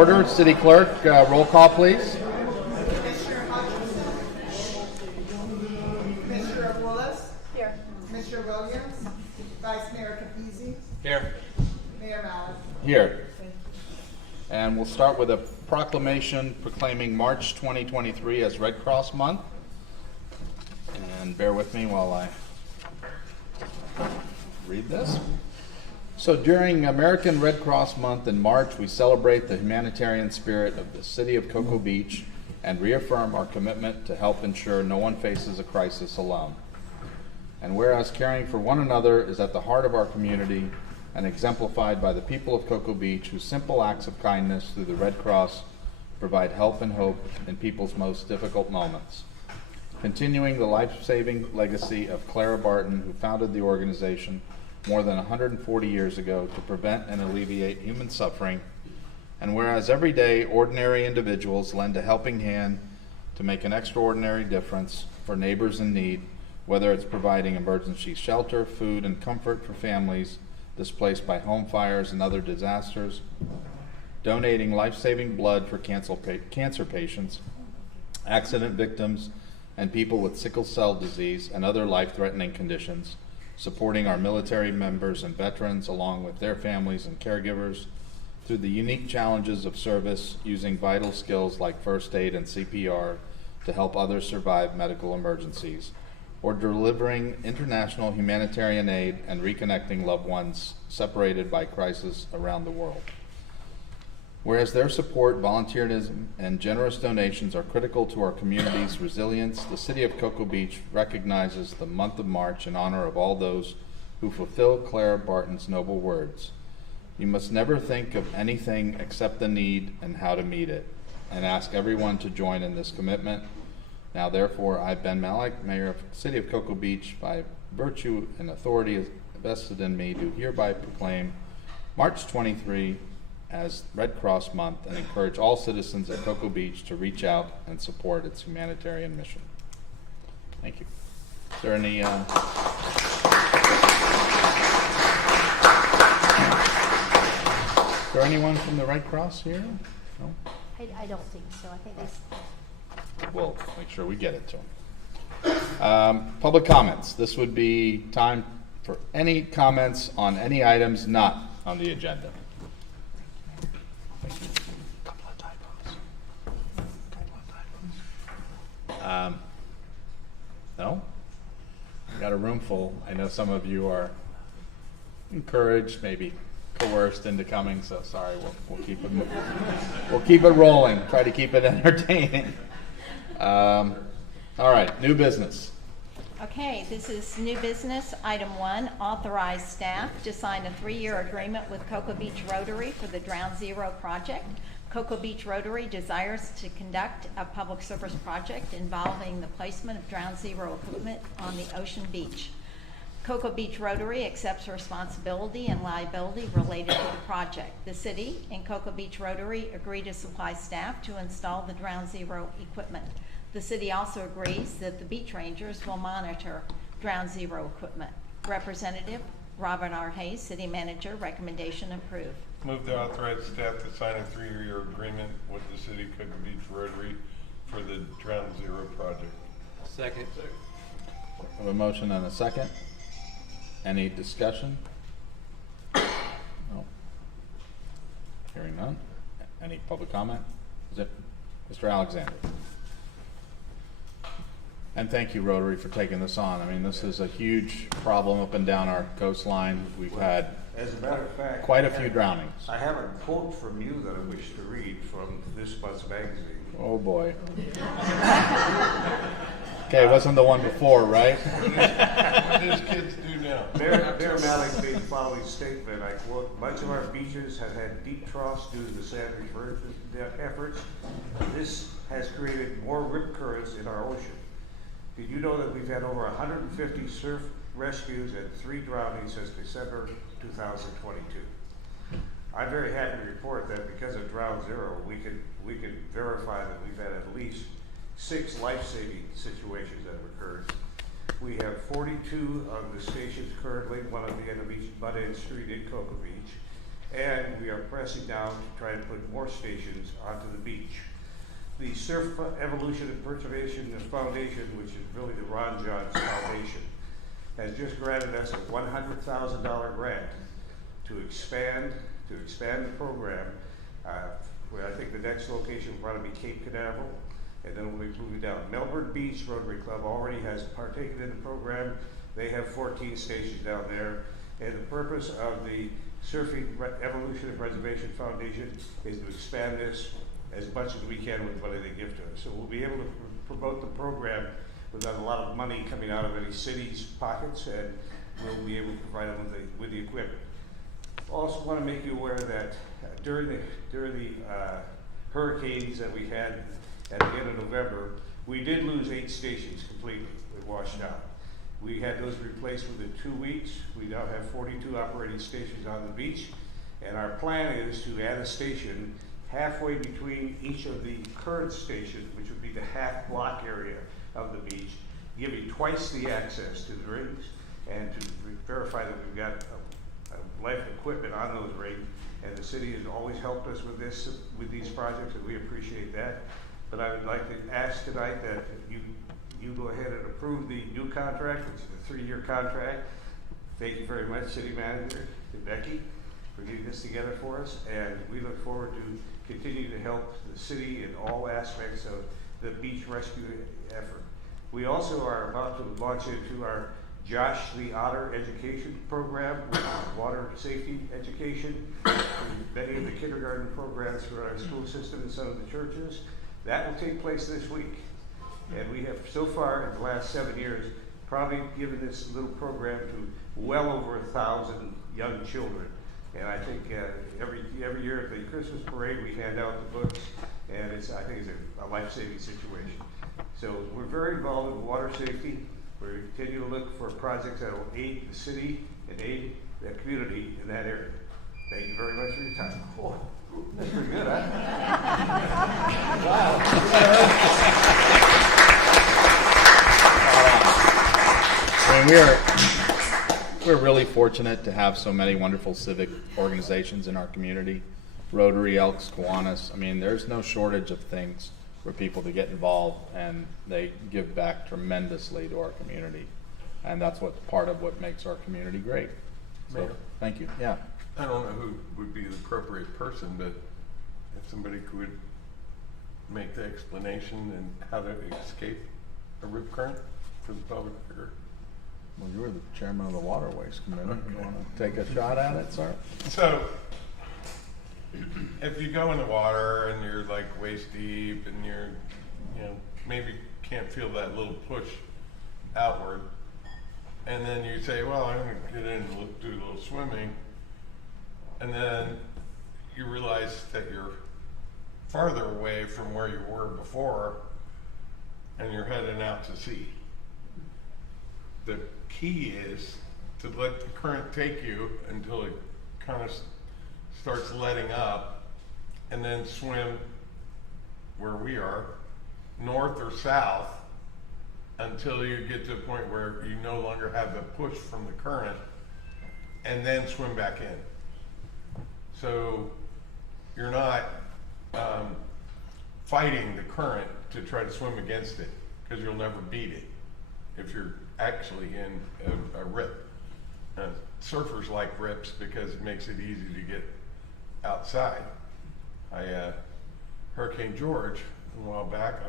order. City Clerk, roll call, please. Commissioner Hutchinson. Commissioner Willis. Here. Commissioner Williams. Vice Mayor Capizzi. Here. Mayor Mallon. Here. Thank you. And we'll start with a proclamation proclaiming March 2023 as Red Cross Month. And bear with me while I read this. So during American Red Cross Month in March, we celebrate the humanitarian spirit of the city of Cocoa Beach and reaffirm our commitment to help ensure no one faces a crisis alone. And whereas caring for one another is at the heart of our community and exemplified by the people of Cocoa Beach, whose simple acts of kindness through the Red Cross provide help and hope in people's most difficult moments. Continuing the life-saving legacy of Clara Barton, who founded the organization more than 140 years ago to prevent and alleviate human suffering, and whereas every day ordinary individuals lend a helping hand to make an extraordinary difference for neighbors in need, whether it's providing emergency shelter, food, and comfort for families displaced by home fires and other disasters, donating life-saving blood for cancer patients, accident victims, and people with sickle cell disease and other life-threatening conditions, supporting our military members and veterans along with their families and caregivers through the unique challenges of service, using vital skills like first aid and CPR to help others survive medical emergencies, or delivering international humanitarian aid and reconnecting loved ones separated by crisis around the world. Whereas their support, volunteerism, and generous donations are critical to our community's resilience, the City of Cocoa Beach recognizes the month of March in honor of all those who fulfill Clara Barton's noble words. You must never think of anything except the need and how to meet it, and ask everyone to join in this commitment. Now therefore, I, Ben Malik, Mayor of the City of Cocoa Beach, by virtue and authority vested in me, do hereby proclaim March 23 as Red Cross Month and encourage all citizens at Cocoa Beach to reach out and support its humanitarian mission. Thank you. Is there any... Is there anyone from the Red Cross here? No? I don't think so. I think they. We'll make sure we get it to them. Public comments. This would be time for any comments on any items not on the agenda. Couple of typos. No? We got a room full. I know some of you are encouraged, maybe coerced into coming, so sorry. We'll keep it rolling. Try to keep it entertaining. All right, new business. Okay, this is new business. Item 1, authorize staff to sign a 3-year agreement with Cocoa Beach Rotary for the Ground Zero project. Cocoa Beach Rotary desires to conduct a public service project involving the placement of Ground Zero equipment on the ocean beach. Cocoa Beach Rotary accepts responsibility and liability related to the project. The city and Cocoa Beach Rotary agree to supply staff to install the Ground Zero equipment. The city also agrees that the beach rangers will monitor Ground Zero equipment. Representative Robert R. Hayes, City Manager, recommendation approved. Move to authorize staff to sign a 3-year agreement with the City of Cocoa Beach Rotary for the Ground Zero project. Second. I have a motion and a second. Any discussion? No. Hearing none. Any public comment? Is it Mr. Alexander? And thank you, Rotary, for taking this on. I mean, this is a huge problem up and down our coastline. We've had, as a matter of fact, quite a few drownings. I have a quote from you that I wish to read from this month's magazine. Oh boy. Okay, it wasn't the one before, right? What does kids do now? Mayor Malik made the following statement, I quote, "Much of our beaches have had deep troughs due to the sand reversion efforts. This has created more rip currents in our ocean. Did you know that we've had over 150 surf rescues and 3 drownings since December 2022? I'm very happy to report that because of Ground Zero, we can verify that we've had at least 6 life-saving situations that have occurred. We have 42 of the stations currently, one at the end of each Bud End Street in Cocoa Beach. and we are pressing down to try to put more stations onto the beach. The Surf Evolution and Preservation Foundation, which is really the Ron Johns Foundation, has just granted us a $100,000 grant to expand the program. Where I think the next location will probably be Cape Canaveral, and then we'll be moving down. Melbourne Beach Rotary Club already has partaken in the program. They have 14 stations down there, and the purpose of the Evolution and Preservation Foundation is to expand this as much as we can with the money they give to us. So we'll be able to promote the program without a lot of money coming out of any city's pockets, and we'll be able to provide them with the equipment. Also want to make you aware that during the hurricanes that we had at the end of November, we did lose 8 stations completely. They washed out. We had those replaced within 2 weeks. We now have 42 operating stations on the beach, and our plan is to add a station halfway between each of the current stations, which would be the half block area of the beach, giving twice the access to the rigs, and to verify that we've got life equipment on those rigs. And the city has always helped us with these projects, and we appreciate that. But I would like to ask tonight that you go ahead and approve the new contract, which is a 3-year contract. Thank you very much, City Manager and Becky, for getting this together for us, and we look forward to continue to help the city in all aspects of the beach rescue effort. We also are about to launch into our Josh the Otter education program, which is water safety education, many of the kindergarten programs for our school system and some of the churches. That will take place this week. And we have so far in the last 7 years probably given this little program to well over 1,000 young children. And I think every year at the Christmas parade we hand out the books, and I think it's a life-saving situation. So we're very involved in water safety. We continue to look for projects that will aid the city and aid the community in that area. Thank you very much for your time. Oh, that's pretty good, huh? I mean, we're really fortunate to have so many wonderful civic organizations in our community. Rotary, Elks, Kiwanis. I mean, there's no shortage of things for people to get involved, and they give back tremendously to our community. And that's part of what makes our community great. So, Mayor? thank you. Yeah. I don't know who would be the appropriate person, but if somebody could make the explanation and how to escape a rip current for the public record. Well, you were the chairman of the Waterways Committee. You want to take a shot at it, sir? So, if you go in the water and you're like waist deep and you're, maybe can't feel that little push outward, and then you say, well, I'm going to get in and do a little swimming, and then you realize that you're farther away from where you were before, and you're heading out to sea. The key is to let the current take you until it kind of starts letting up, and then swim where we are, north or south, until you get to a point where you no longer have the push from the current, and then swim back in. So you're not fighting the current to try to swim against it, because you'll never beat it if you're actually in a rip. Surfers like rips because it makes it easy to get outside. Hurricane George a while back,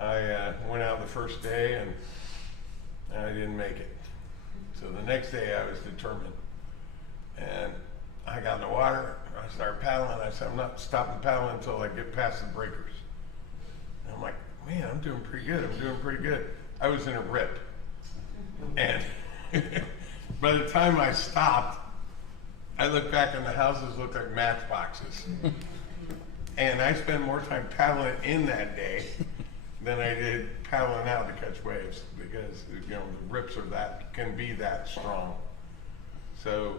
I went out the first day and I didn't make it. So the next day I was determined, and I got in the water, I started paddling. I said, I'm not stopping paddling until I get past the breakers. And I'm like, man, I'm doing pretty good. I was in a rip. And by the time I stopped, I looked back and the houses looked like matchboxes. And I spent more time paddling in that day than I did paddling out to catch waves, because the rips can be that strong. So,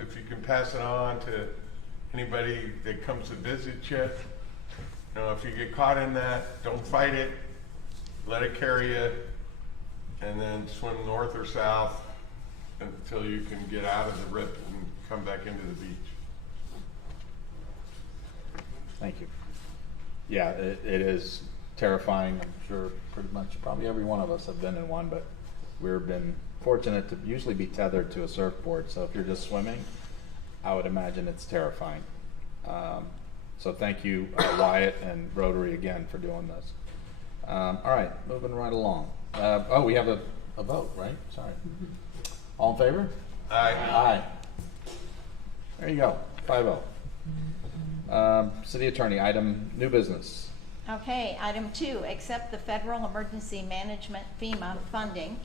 if you can pass it on to anybody that comes to visit you, if you get caught in that, don't fight it, let it carry you, and then swim north or south until you can get out of the rip and come back into the beach. Thank you. Yeah, it is terrifying. I'm sure pretty much probably every one of us have been in one, but we've been fortunate to usually be tethered to a surfboard. So if you're just swimming, I would imagine it's terrifying. So thank you, Wyatt and Rotary again for doing this. All right, moving right along. Oh, we have a vote, right? Sorry. All in favor? Aye. Aye. There you go, 5-0. City Attorney, item new business. Okay, item 2, accept the Federal Emergency Management FEMA funding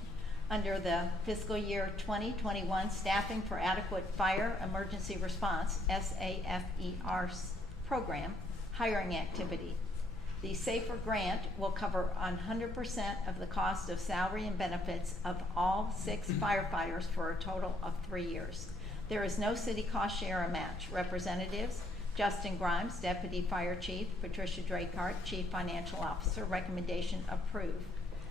under the fiscal year 2021 Staffing for Adequate Fire Emergency Response, SAFER program, hiring activity. The SAFER grant will cover 100% of the cost of salary and benefits of all 6 firefighters for a total of 3 years. There is no city cost share or match. Representatives: Justin Grimes, Deputy Fire Chief; Patricia Drakehart, Chief Financial Officer. Recommendation approved.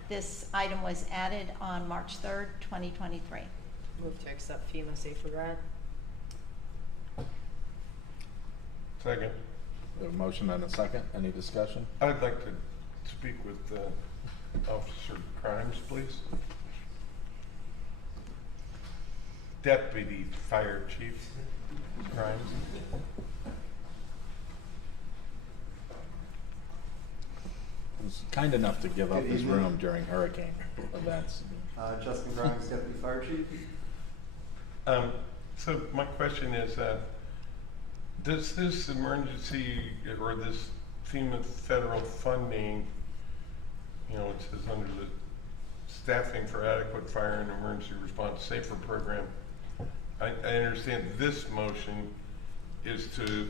This item was added on March 3rd, 2023. Move to accept FEMA SAFER grant. Second. We have a motion and a second. Any discussion? I'd like to speak with Officer Grimes, please. Deputy Fire Chief Grimes. He was kind enough to give up Good his evening. room during hurricane events. Justin Grimes, Deputy Fire Chief. So my question is, does this emergency or this FEMA federal funding, you know, it says under the Staffing for Adequate Fire and Emergency Response SAFER program, I understand this motion is to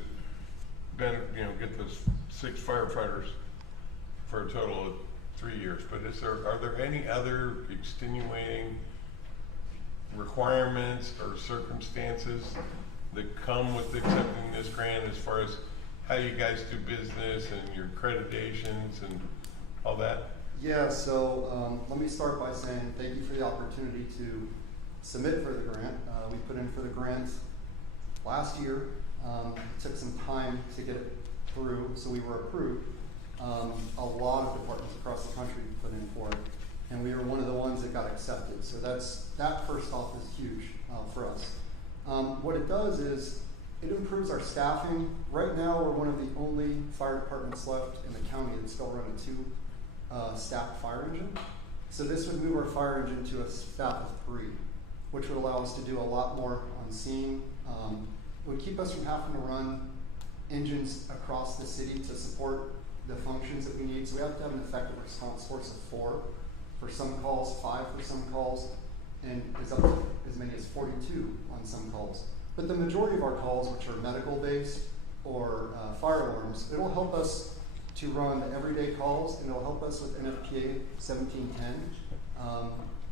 get those 6 firefighters for a total of 3 years, but are there any other extenuating requirements or circumstances that come with accepting this grant as far as how you guys do business and your accreditations and all that? Yeah, so let me start by saying thank you for the opportunity to submit for the grant. We put in for the grant last year. It took some time to get it through, so we were approved. A lot of departments across the country put in for it, and we were one of the ones that got accepted. So that first off is huge for us. What it does is it improves our staffing. Right now, we're one of the only fire departments left in the county that still run a 2 staffed fire engine. So this would move our fire engine to a staff of 3, which would allow us to do a lot more on scene. It would keep us from having to run engines across the city to support the functions that we need. So we have to have an effective response force of 4 for some calls, 5 for some calls, and is up to as many as 42 on some calls. But the majority of our calls, which are medical based or fire alarms, it'll help us to run the everyday calls, and it'll help us with NFPA 1710.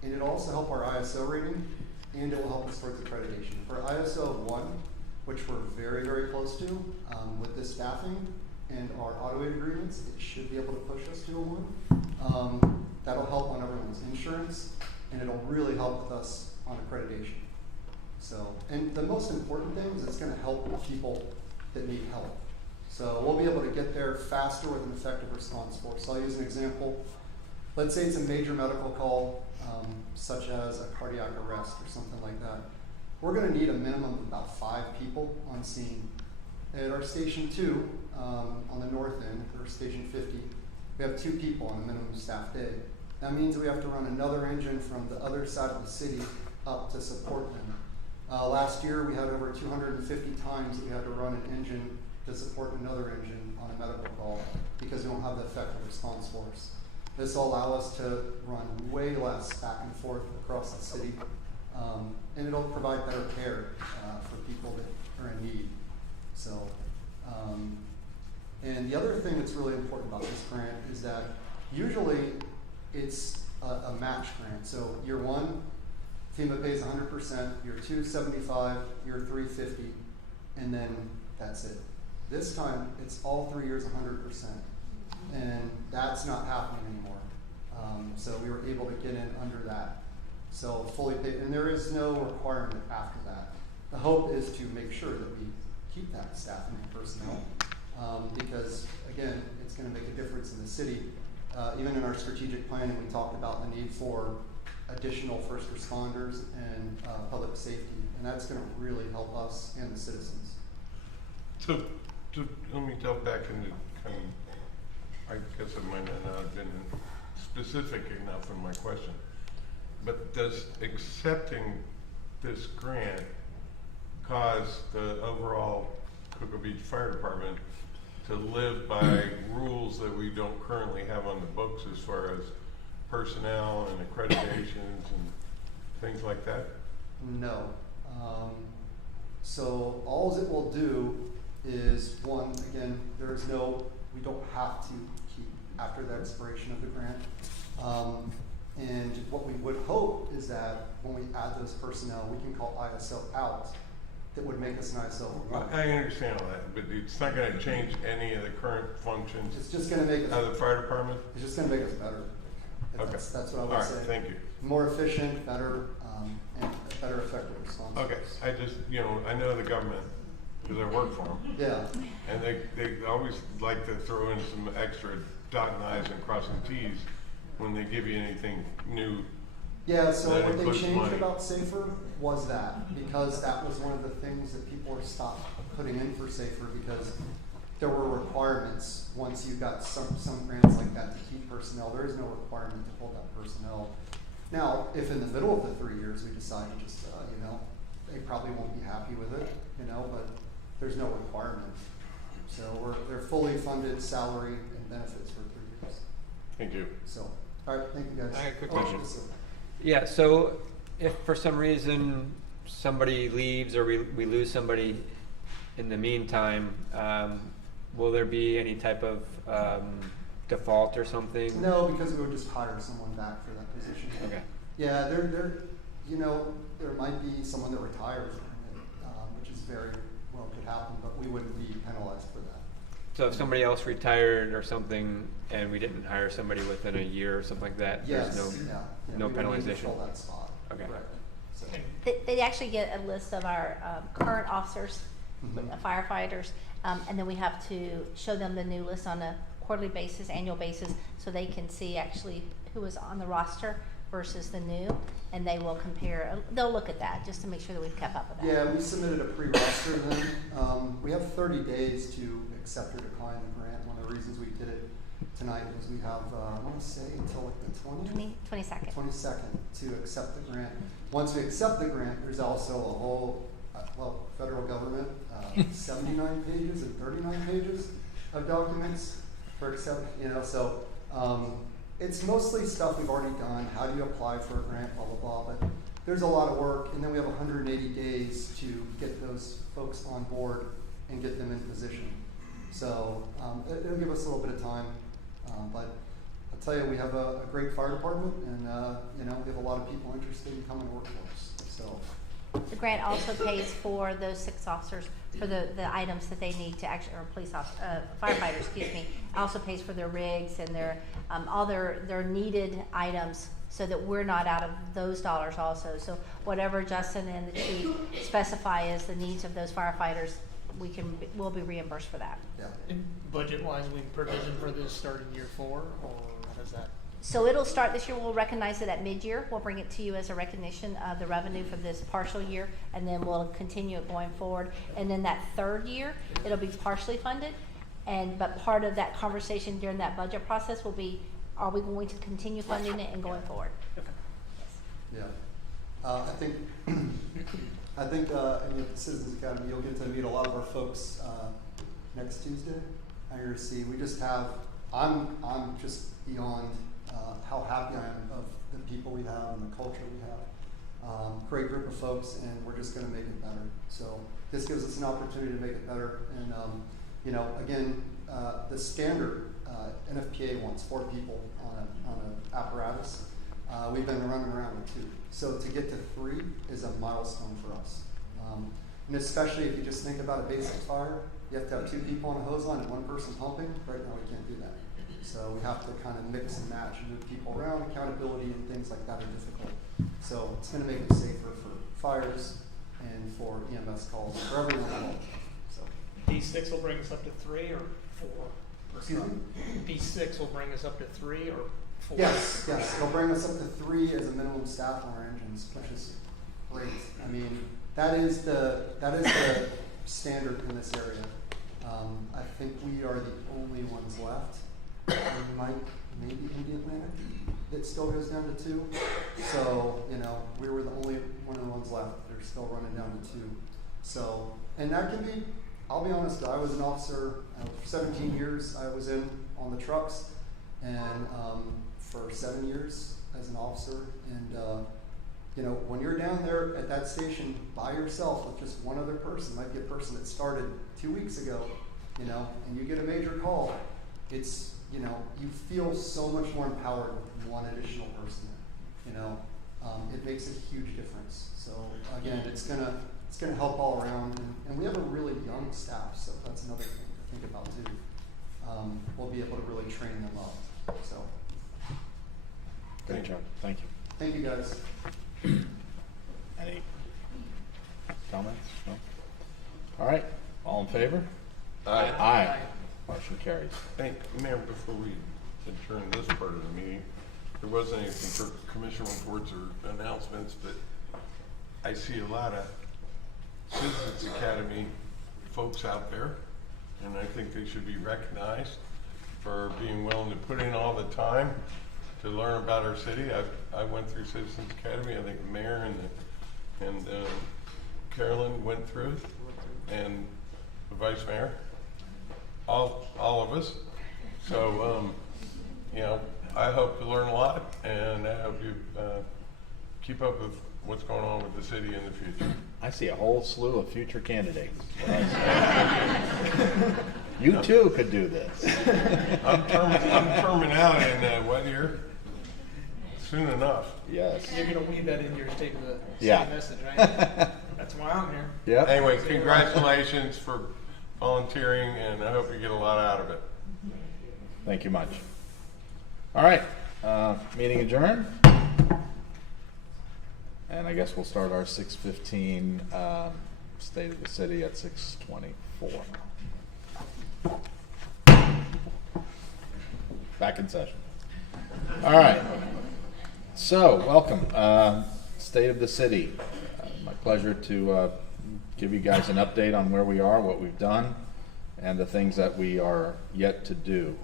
And it'll also help our ISO rating, and it will help us towards accreditation. For ISO 1, which we're very, very close to, with this staffing and our auto aid agreements, it should be able to push us to a 1. That'll help on everyone's insurance, and it'll really help with us on accreditation. So, and the most important thing is it's going to help people that need help. So we'll be able to get there faster with an effective response force. So I'll use an example. Let's say it's a major medical call, such as a cardiac arrest or something like that. We're going to need a minimum of about 5 people on scene. At our Station 2, on the north end, or Station 50, we have 2 people on a minimum staff day. That means we have to run another engine from the other side of the city up to support them. Last year, we had over 250 times that we had to run an engine to support another engine on a medical call because we don't have the effective response force. This will allow us to run way less back and forth across the city, and it'll provide better care for people that are in need. So, and the other thing that's really important about this grant is that usually it's a match grant. So year 1, FEMA pays 100%, year 2, 75, year 3, 50, and then that's it. This time, it's all 3 years, 100%, and that's not happening anymore. So we were able to get in under that. So fully paid, and there is no requirement after that. The hope is to make sure that we keep that staffing and personnel, because again, it's gonna make a difference in the city. Even in our strategic planning, we talked about the need for additional first responders and public safety, and that's gonna really help us and the citizens. So, let me delve back into kind of, I guess I might not have been specific enough in my question. But does accepting this grant cause the overall Cocoa Beach Fire Department to live by rules that we don't currently have on the books as far as personnel and accreditations and things like that? No. So all it will do is, one, again, we don't have to keep after the expiration of the grant. And what we would hope is that when we add those personnel, we can call ISO out, that would make us an ISO. I understand all that, but it's not gonna change any of the current functions It's just gonna make of us, the fire department? it's just gonna make us better. Okay. That's what I All would right, say. thank you. More efficient, better, and a better effective response. Okay, I just, I know the government, because I work for them, Yeah, and they always like to throw in some extra dotting i's and crossing t's when they give you anything new. yeah, so That what they includes changed money. about SAFER was that, because that was one of the things that people were stopped putting in for SAFER, because there were requirements. Once you got some grants like that to keep personnel, there is no requirement to hold that personnel. Now, if in the middle of the 3 years we decide to just, they probably won't be happy with it, but there's no requirement. So they're fully funded salary and benefits for 3 years. Thank you. So, all right, thank you guys. I got a quick Oh, question. yes, sir. Yeah, so if for some reason somebody leaves or we lose somebody in the meantime, will there be any type of default or something? No, because we would just hire someone back for that position. Okay. Yeah, there might be someone that retires, which is very well could happen, but we wouldn't be penalized for that. So if somebody else retired or something and we didn't hire somebody within a year or something like that, Yes, there's yeah. no we would need to penalization? fill that spot. Okay. Correct. So, They actually get a list of our current officers, firefighters, and then we have to show them the new list on a quarterly basis, annual basis, so they can see actually who is on the roster versus the new, and they will compare. They'll look at that just to make sure that we've kept up with that. yeah, we submitted a pre-roster then. We have 30 days to accept or decline the grant. One of the reasons we did it tonight was we have, I want to say until like the 20th? 22nd. 22nd to accept the grant. Once we accept the grant, there's also a whole, federal government, 79 pages and 39 pages of documents for accept, so it's mostly stuff we've already done. How do you apply for a grant, blah, blah, blah, but there's a lot of work, and then we have 180 days to get those folks on board and get them in position. So it'll give us a little bit of time, but I'll tell you, we have a great fire department, and we have a lot of people interested in coming to work for us. So The grant also pays for those 6 officers for the items that they need to actually, or firefighters, excuse me, also pays for their rigs and their all their needed items, so that we're not out of those dollars also. So whatever Justin and the chief specify as the needs of those firefighters, we'll be reimbursed for that. yeah. And budget-wise, we provision for this starting year 4, or how does that? So it'll start this year. We'll recognize it at mid-year. We'll bring it to you as a recognition of the revenue for this partial year, and then we'll continue it going forward. And then that 3rd year, it'll be partially funded. But part of that conversation during that budget process will be, are we going to continue funding it and going forward? Yeah, I think in the Citizens Academy, you'll get to meet a lot of our folks next Tuesday. You're to see. We just have. I'm just beyond how happy I am of the people we have and the culture we have. Great group of folks, and we're just going to make it better. So this gives us an opportunity to make it better. And again, the standard NFPA wants 4 people on an apparatus. We've been running around with 2. So to get to 3 is a milestone for us. And especially if you just think about a basic fire, you have to have 2 people on a hose line and 1 person pumping. Right now we can't do that. So we have to kind of mix and match and move people around. Accountability and things like that are difficult. So it's gonna make it safer for fires and for EMS calls, for everyone involved, so. D6 will bring us up to 3 or 4? Excuse me? D6 will bring us up to 3 or 4? Yes, it'll bring us up to 3 as a minimum staff on our engines, which is great. I mean, that is the standard in this area. I think we are the only ones left. We might, maybe in the Atlantic, that still goes down to 2. So, you know, we were the only one of the ones left. They're still running down to 2. So, and that can be, I'll be honest, I was an officer for 17 years. I was in on the trucks, and for 7 years as an officer. And you know, when you're down there at that station by yourself with just one other person, might be a person that started 2 weeks ago, you know, and you get a major call, it's, you know, you feel so much more empowered with one additional person, you know. It makes a huge difference. So again, it's gonna help all around, and we have a really young staff, so that's another thing to think about too. We'll be able to really train them up. So Great job. Thank you. thank you guys. Any comments? No? All right, all in favor? Aye. Aye. Motion carries. Hey, Mayor, before we adjourn this part of the meeting, there wasn't anything for commission reports or announcements, but I see a lot of Citizens Academy folks out there, and I think they should be recognized for being willing to put in all the time to learn about our city. I went through Citizens Academy. I think the mayor and Carolyn went through, and the vice mayor, all of us. So you know, I hope you learn a lot, and I hope you keep up with what's going on with the city in the future. I see a whole slew of future candidates. You too could do this. I'm terming out in what year? Soon enough. Yes. You're gonna weave that into your state of the Yeah. city message, right? That's why I'm here. Yep. Anyway, congratulations for volunteering, and I hope you get a lot out of it. Thank you much. All right, meeting adjourned. And I guess we'll start our 6:15 State of the City at 6:24. Back in session. All right. So, welcome. State of the City. My pleasure to give you guys an update on where we are, what we've done, and the things that we are yet to do.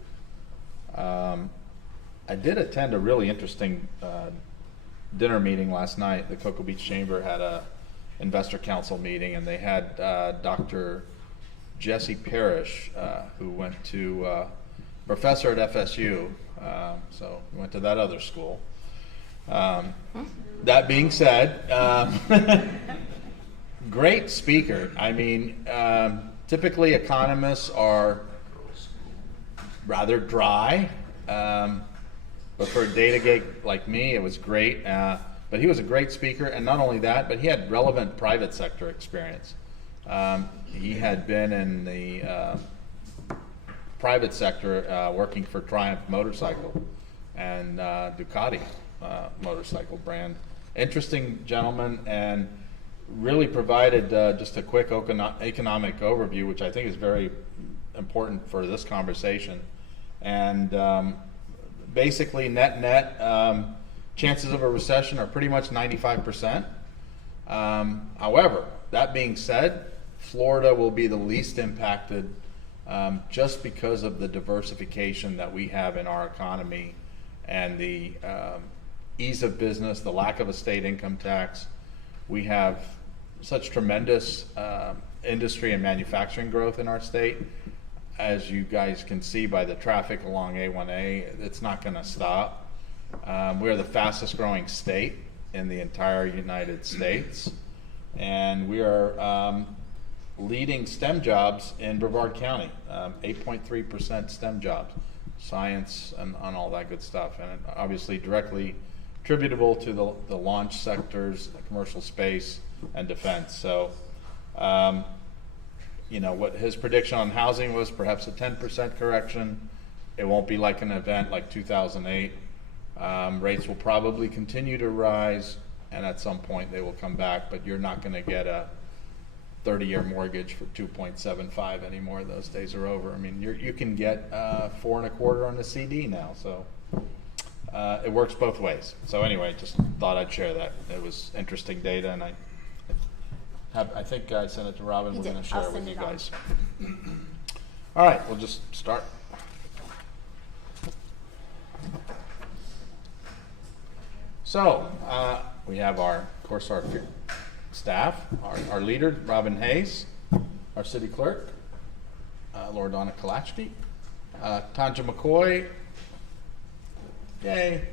I did attend a really interesting dinner meeting last night. The Cocoa Beach Chamber had a investor council meeting, and they had Dr. Jesse Parrish, who went to professor at FSU, so he went to that other school. That being said, great speaker. I mean, typically economists are rather dry, but for a data geek like me, it was great. But he was a great speaker, and not only that, but he had relevant private sector experience. He had been in the private sector working for Triumph Motorcycle and Ducati motorcycle brand. Interesting gentleman, and really provided just a quick economic overview, which I think is very important for this conversation. And basically, net, chances of a recession are pretty much 95%. However, that being said, Florida will be the least impacted just because of the diversification that we have in our economy and the ease of business, the lack of a state income tax. We have such tremendous industry and manufacturing growth in our state. As you guys can see by the traffic along A1A, it's not going to stop. We're the fastest growing state in the entire United States, and we are leading STEM jobs in Brevard County, 8.3% STEM jobs, science and all that good stuff, and obviously directly attributable to the launch sectors, the commercial space, and defense. So, you know, what his prediction on housing was perhaps a 10% correction. It won't be like an event like 2008. Rates will probably continue to rise, and at some point they will come back, but you're not gonna get a 30-year mortgage for 2.75 anymore. Those days are over. I mean, you can get 4 1/4 on the CD now, so it works both ways. So anyway, just thought I'd share that. It was interesting data, and I think I sent it to Robin. You We're did. going to share I'll it with send you it on. guys. All right, we'll just start. So we have our staff, our leader, Robin Hayes, our city clerk, Laura Donna Kalachki, Tanja McCoy, yay,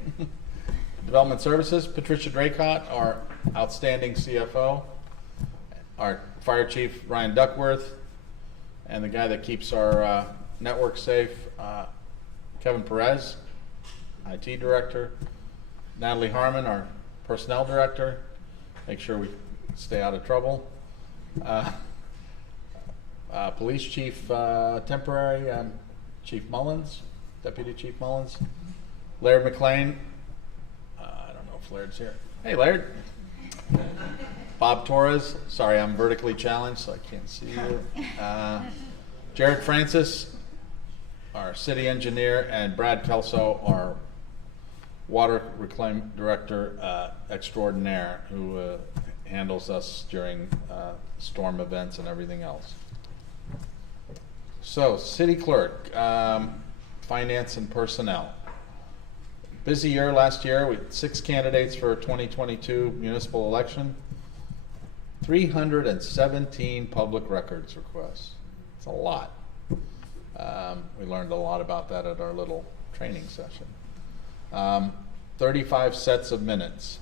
Development Services, Patricia Draycott, our outstanding CFO, our Fire Chief, Ryan Duckworth, and the guy that keeps our network safe, Kevin Perez, IT Director, Natalie Harmon, our Personnel Director, make sure we stay out of trouble. Police Chief Temporary, Chief Mullins, Deputy Chief Mullins, Laird McLean, I don't know if Laird's here. Hey Laird. Bob Torres, sorry I'm vertically challenged so I can't see you. Jared Francis, our city engineer, and Brad Kelso, our water reclaim director extraordinaire, who handles us during storm events and everything else. So, city clerk, finance and personnel. Busy year last year. We had 6 candidates for 2022 municipal election. 317 public records requests. It's a lot. We learned a lot about that at our little training session. 35 sets of minutes.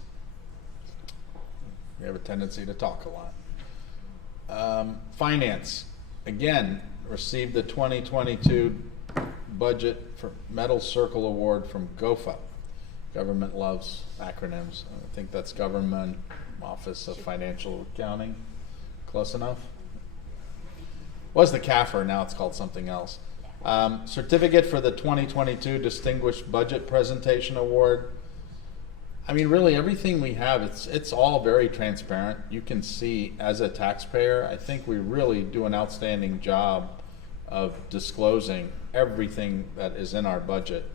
We have a tendency to talk a lot. Finance, again, received the 2022 budget for Metal Circle Award from GOFA. Government loves acronyms. I think that's Government Office of Financial Accounting. Close enough? Was the CAFR, now it's called something else. Certificate for the 2022 Distinguished Budget Presentation Award. I mean, really everything we have, it's all very transparent. You can see as a taxpayer, I think we really do an outstanding job of disclosing everything that is in our budget.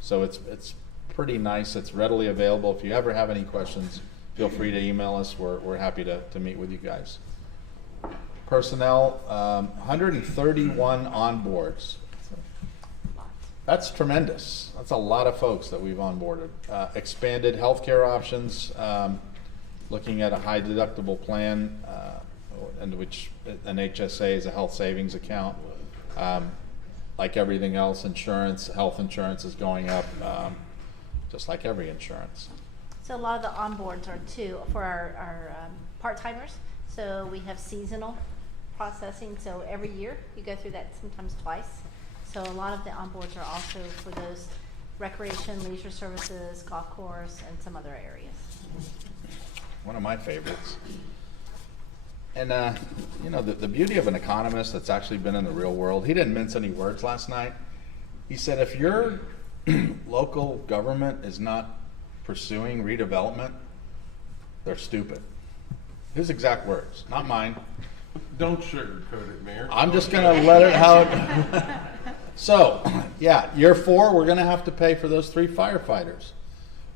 So it's pretty nice. It's readily available. If you ever have any questions, feel free to email us. We're happy to meet with you guys. Personnel, 131 onboards. That's tremendous. That's a lot of folks that we've onboarded. Expanded healthcare options, looking at a high deductible plan, in which an HSA is a health savings account. Like everything else, health insurance is going up, just like every insurance. So a lot of the onboards are for our part-timers. So we have seasonal processing. So every year you go through that, sometimes twice. So a lot of the onboards are also for those recreation, leisure services, golf course, and some other areas. One of my favorites. And you know, the beauty of an economist that's actually been in the real world, he didn't mince any words last night. He said if your local government is not pursuing redevelopment, they're stupid. His exact words, not mine. Don't sugarcoat it, Mayor. I'm just going to let it out. So, yeah, year 4, we're going to have to pay for those 3 firefighters.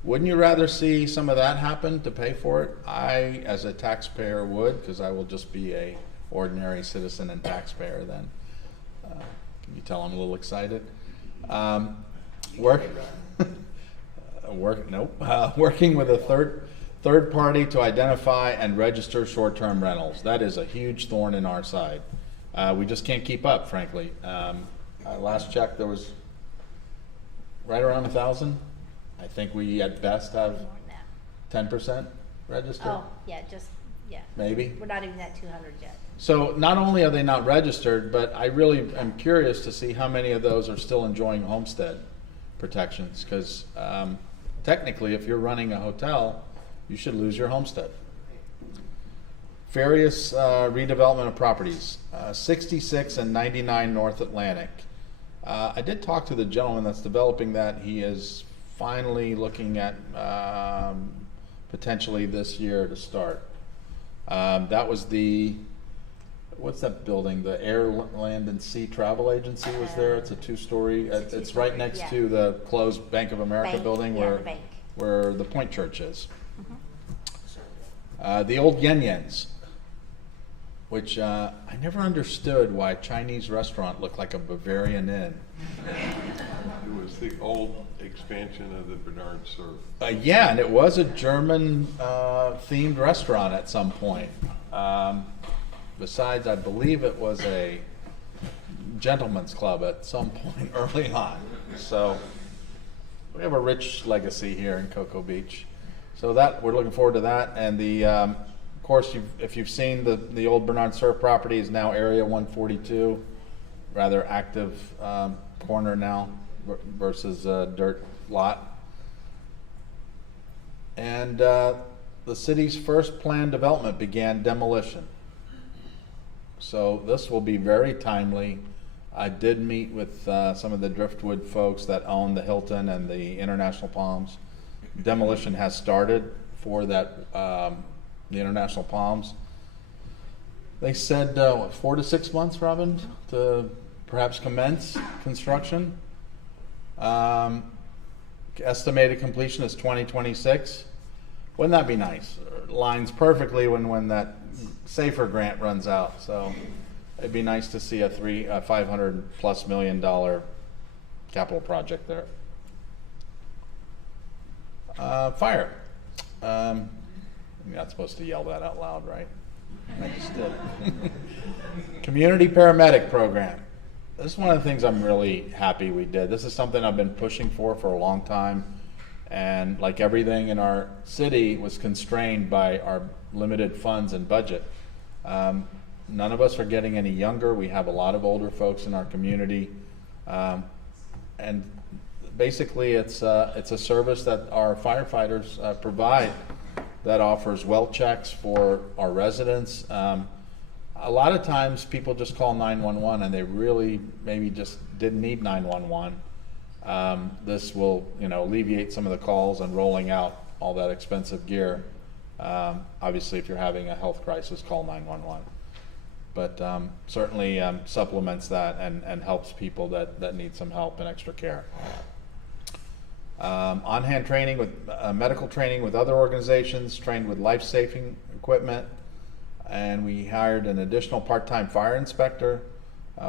Wouldn't you rather see some of that happen to pay for it? I, as a taxpayer, would, because I will just be a ordinary citizen and taxpayer then. Can you tell I'm a little excited? Working with a third party to identify and register short-term rentals. That is a huge thorn in our side. We just can't keep up, frankly. Last check, there was right around 1,000. I think we at best have 10% registered. Oh, yeah, Maybe. We're not even at 200 yet. So not only are they not registered, but I really am curious to see how many of those are still enjoying homestead protections, because technically if you're running a hotel, you should lose your homestead. Various redevelopment of properties, 66 and 99 North Atlantic. I did talk to the gentleman that's developing that. He is finally looking at potentially this year to start. That was what's that building? The Air, Land and Sea Travel Agency was there. It's a two-story. It's right next yeah. to the closed Bank of America Bank, building yeah, the bank. where the Point Church is. The old Yen Yens, which I never understood why a Chinese restaurant looked like a Bavarian inn. It was the old expansion of the Bernard Surf. Yeah, and it was a German themed restaurant at some point. Besides, I believe it was a gentleman's club at some point early on. So we have a rich legacy here in Cocoa Beach. So that we're looking forward to that. And of course, if you've seen the old Bernard Surf property is now Area 142, rather active corner now versus a dirt lot. And the city's first planned development began demolition. So this will be very timely. I did meet with some of the Driftwood folks that own the Hilton and the International Palms. Demolition has started for that, the International Palms. They said 4 to 6 months, Robin, to perhaps commence construction. Estimated completion is 2026. Wouldn't that be nice? Lines perfectly when that SAFER grant runs out. So it'd be nice to see a $500+ million capital project there. Fire. You're not supposed to yell that out loud, right? I just did. Community Paramedic Program. This is one of the things I'm really happy we did. This is something I've been pushing for a long time. And like everything in our city was constrained by our limited funds and budget. None of us are getting any younger. We have a lot of older folks in our community. And basically it's a service that our firefighters provide that offers well checks for our residents. A lot of times people just call 911 and they really maybe just didn't need 911. This will, alleviate some of the calls and rolling out all that expensive gear. Obviously, if you're having a health crisis, call 911. But certainly supplements that and helps people that need some help and extra care. On-hand training with medical training with other organizations, trained with life-saving equipment, and we hired an additional part-time fire inspector,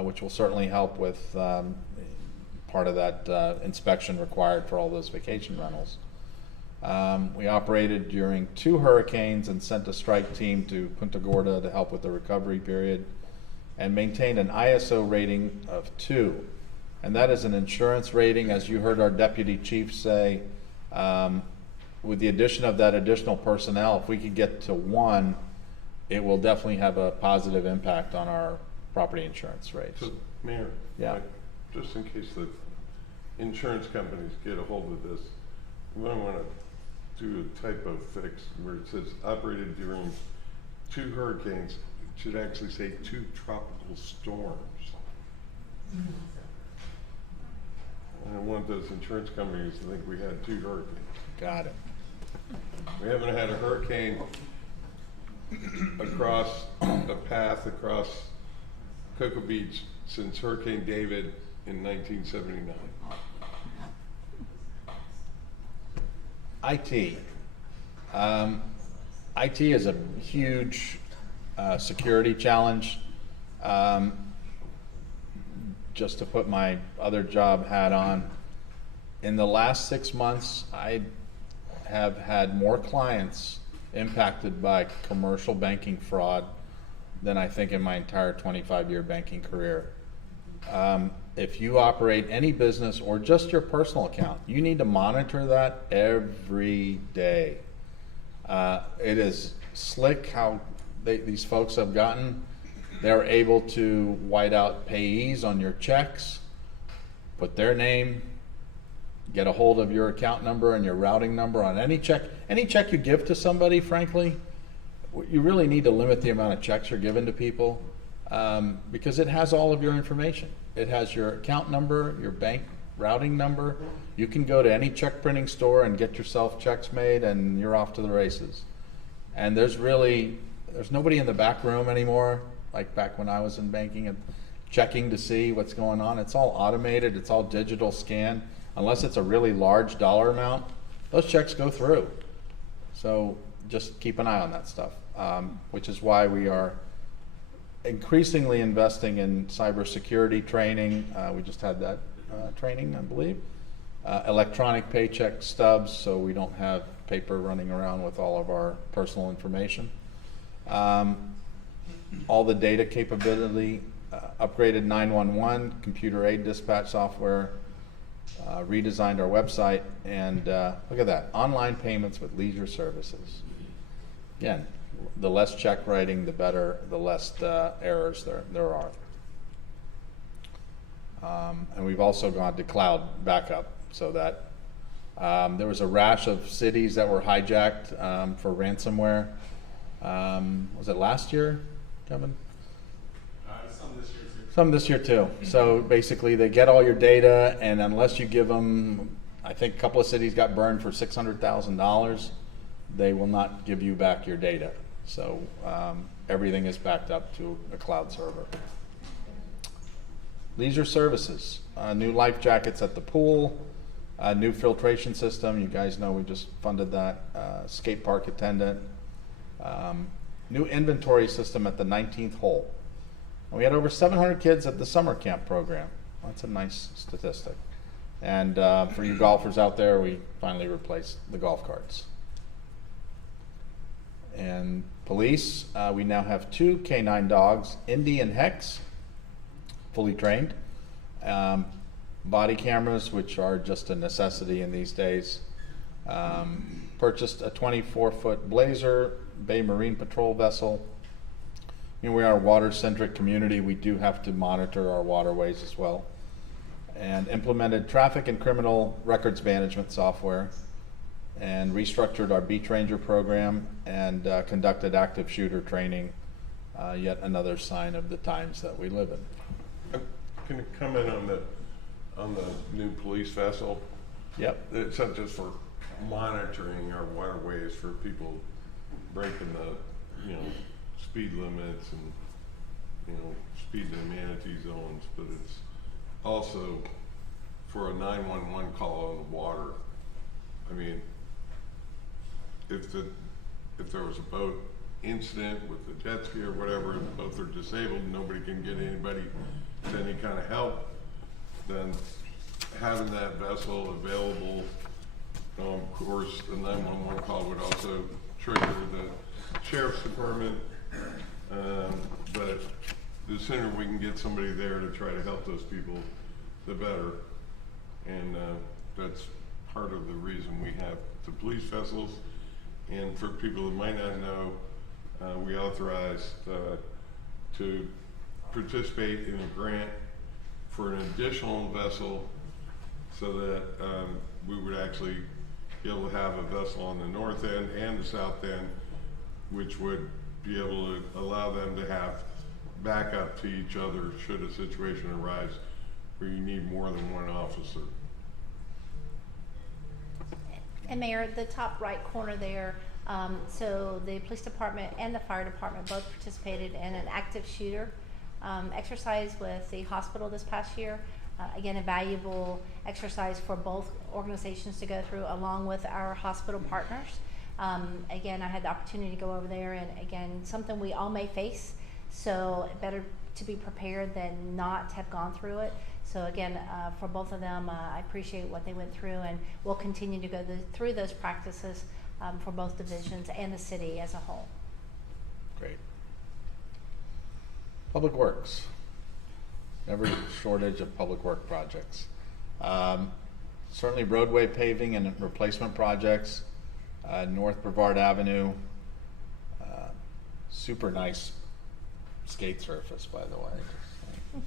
which will certainly help with part of that inspection required for all those vacation rentals. We operated during 2 hurricanes and sent a strike team to Punta Gorda to help with the recovery period, and maintained an ISO rating of 2. And that is an insurance rating, as you heard our deputy chief say. With the addition of that additional personnel, if we could get to 1, it will definitely have a positive impact on our property insurance rates. So, Mayor, Yeah. just in case the insurance companies get a hold of this, we might want to do a typo fix where it says operated during 2 hurricanes. It should actually say 2 tropical storms. I don't want those insurance companies to think we had 2 hurricanes. Got it. We haven't had a hurricane across a path across Cocoa Beach since Hurricane David in 1979. IT. IT is a huge security challenge. Just to put my other job hat on, in the last 6 months, I have had more clients impacted by commercial banking fraud than I think in my entire 25-year banking career. If you operate any business or just your personal account, you need to monitor that every day. It is slick how these folks have gotten. They're able to white out payees on your checks, put their name, get a hold of your account number and your routing number on any check. Any check you give to somebody, frankly, you really need to limit the amount of checks you're giving to people because it has all of your information. It has your account number, your bank routing number, you can go to any check printing store and get yourself checks made, and you're off to the races. And there's nobody in the back room anymore, like back when I was in banking and checking to see what's going on. It's all automated, it's all digital scan. Unless it's a really large dollar amount, those checks go through. So just keep an eye on that stuff, which is why we are increasingly investing in cybersecurity training. We just had that training, I believe. Electronic paycheck stubs, so we don't have paper running around with all of our personal information. All the data capability, upgraded 911, computer aid dispatch software, redesigned our website, and look at that, online payments with leisure services. Again, the less check writing, the better, the less errors there are. And we've also gone to cloud backup, so that there was a rash of cities that were hijacked for ransomware. Was it last year, Kevin? Some this year too. So basically they get all your data, and unless you give them, I think a couple of cities got burned for $600,000, they will not give you back your data. So everything is backed up to a cloud server. Leisure services, new life jackets at the pool, new filtration system. You guys know we just funded that. Skate park attendant. New inventory system at the 19th hole. We had over 700 kids at the summer camp program. That's a nice statistic. And for you golfers out there, we finally replaced the golf carts. And police, we now have 2 canine dogs, Indy and Hex, fully trained. Body cameras, which are just a necessity in these days. Purchased a 24-foot Blazer Bay Marine Patrol vessel. You know, we are a water-centric community. We do have to monitor our waterways as well. And implemented traffic and criminal records management software, and restructured our Beach Ranger program, and conducted active shooter training. Yet another sign of the times that we live in. Can you comment on the new police vessel? Yep. It's not just for monitoring our waterways for people breaking the, speed limits and, speed in manatee zones, but it's also for a 911 call on the water. I mean, if there was a boat incident with the jet ski or whatever, and both are disabled, nobody can get anybody to any kind of help, then having that vessel available, of course, the 911 call would also trigger the sheriff's department, but the sooner we can get somebody there to try to help those people, the better. And that's part of the reason we have the police vessels. And for people that might not know, we authorized to participate in a grant for an additional vessel, so that we would actually be able to have a vessel on the north end and the south end, which would be able to allow them to have backup to each other should a situation arise where you need more than one officer. And Mayor, the top right corner there, so the police department and the fire department both participated in an active shooter exercise with the hospital this past year. Again, a valuable exercise for both organizations to go through, along with our hospital partners. Again, I had the opportunity to go over there, and again, something we all may face, so better to be prepared than not have gone through it. So again, for both of them, I appreciate what they went through, and we'll continue to go through those practices for both divisions and the city as a whole. Great. Public Works. Never shortage of public work projects. Certainly roadway paving and replacement projects. North Brevard Avenue, super nice skate surface, by the way.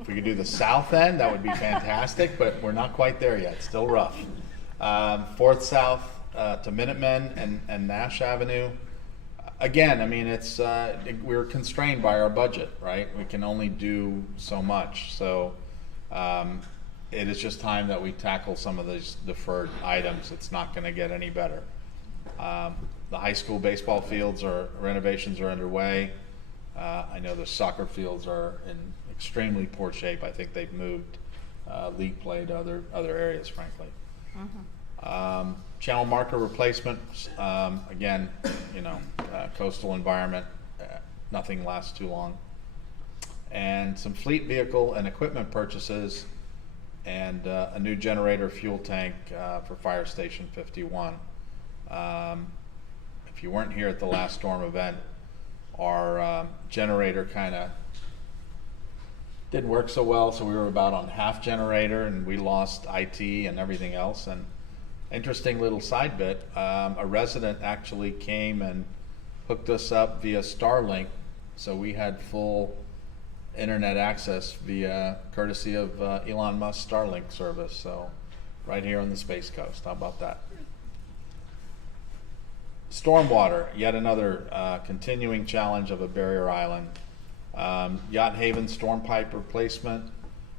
If we could do the south end, that would be fantastic, but we're not quite there yet, still rough. 4th South to Minutemen and Nash Avenue. Again, I mean, it's we're constrained by our budget, right? We can only do so much. So it is just time that we tackle some of these deferred items. It's not gonna get any better. The high school baseball fields renovations are underway. I know the soccer fields are in extremely poor shape. I think they've moved league play to other areas, frankly. Channel marker replacement, again, coastal environment, nothing lasts too long. And some fleet vehicle and equipment purchases, and a new generator fuel tank for Fire Station 51. If you weren't here at the last storm event, our generator kind of didn't work so well, so we were about on half generator, and we lost IT and everything else. And interesting little side bit, a resident actually came and hooked us up via Starlink, so we had full internet access via courtesy of Elon Musk's Starlink service, so right here on the Space Coast. How about that? Stormwater, yet another continuing challenge of a barrier island. Yacht Haven storm pipe replacement,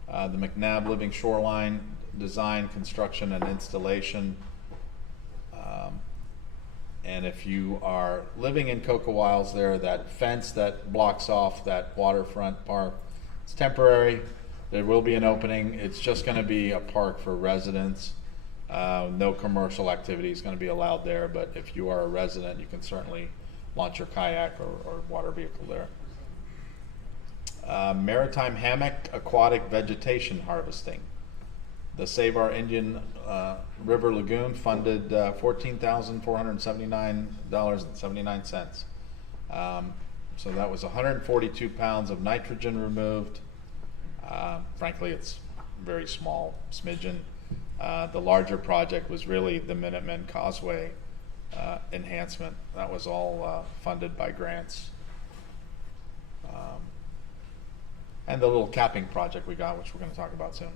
the McNabb Living Shoreline design, construction, and installation. And if you are living in Cocoa Isles there, that fence that blocks off that waterfront park, it's temporary. There will be an opening. It's just going to be a park for residents. No commercial activity is going to be allowed there, but if you are a resident, you can certainly launch your kayak or water vehicle there. Maritime hammock aquatic vegetation harvesting. The Save Our Indian River Lagoon funded $14,479.79. So that was 142 pounds of nitrogen removed. Frankly, it's very small, smidgen. The larger project was really the Minuteman Causeway enhancement. That was all funded by grants. And the little capping project we got, which we're going to talk about soon.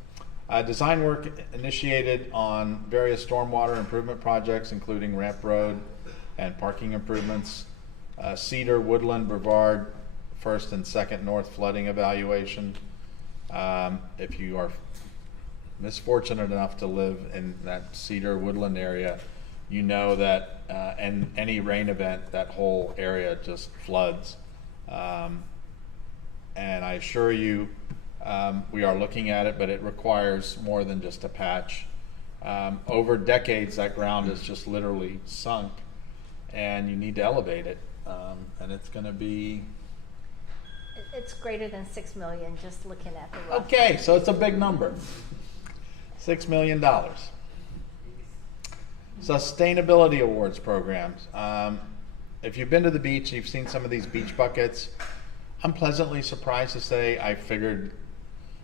Design work initiated on various stormwater improvement projects, including Ramp Road and parking improvements. Cedar, Woodland, Brevard, first and second north flooding evaluation. If you are misfortunate enough to live in that Cedar, Woodland area, you know that and any rain event, that whole area just floods. And I assure you, we are looking at it, but it requires more than just a patch. Over decades, that ground is just literally sunk, and you need to elevate it. And it's going to be... It's greater than 6 million, just looking at the rough. Okay, so it's a big number. $6 million. Sustainability awards programs. If you've been to the beach, you've seen some of these beach buckets. I'm pleasantly surprised to say I figured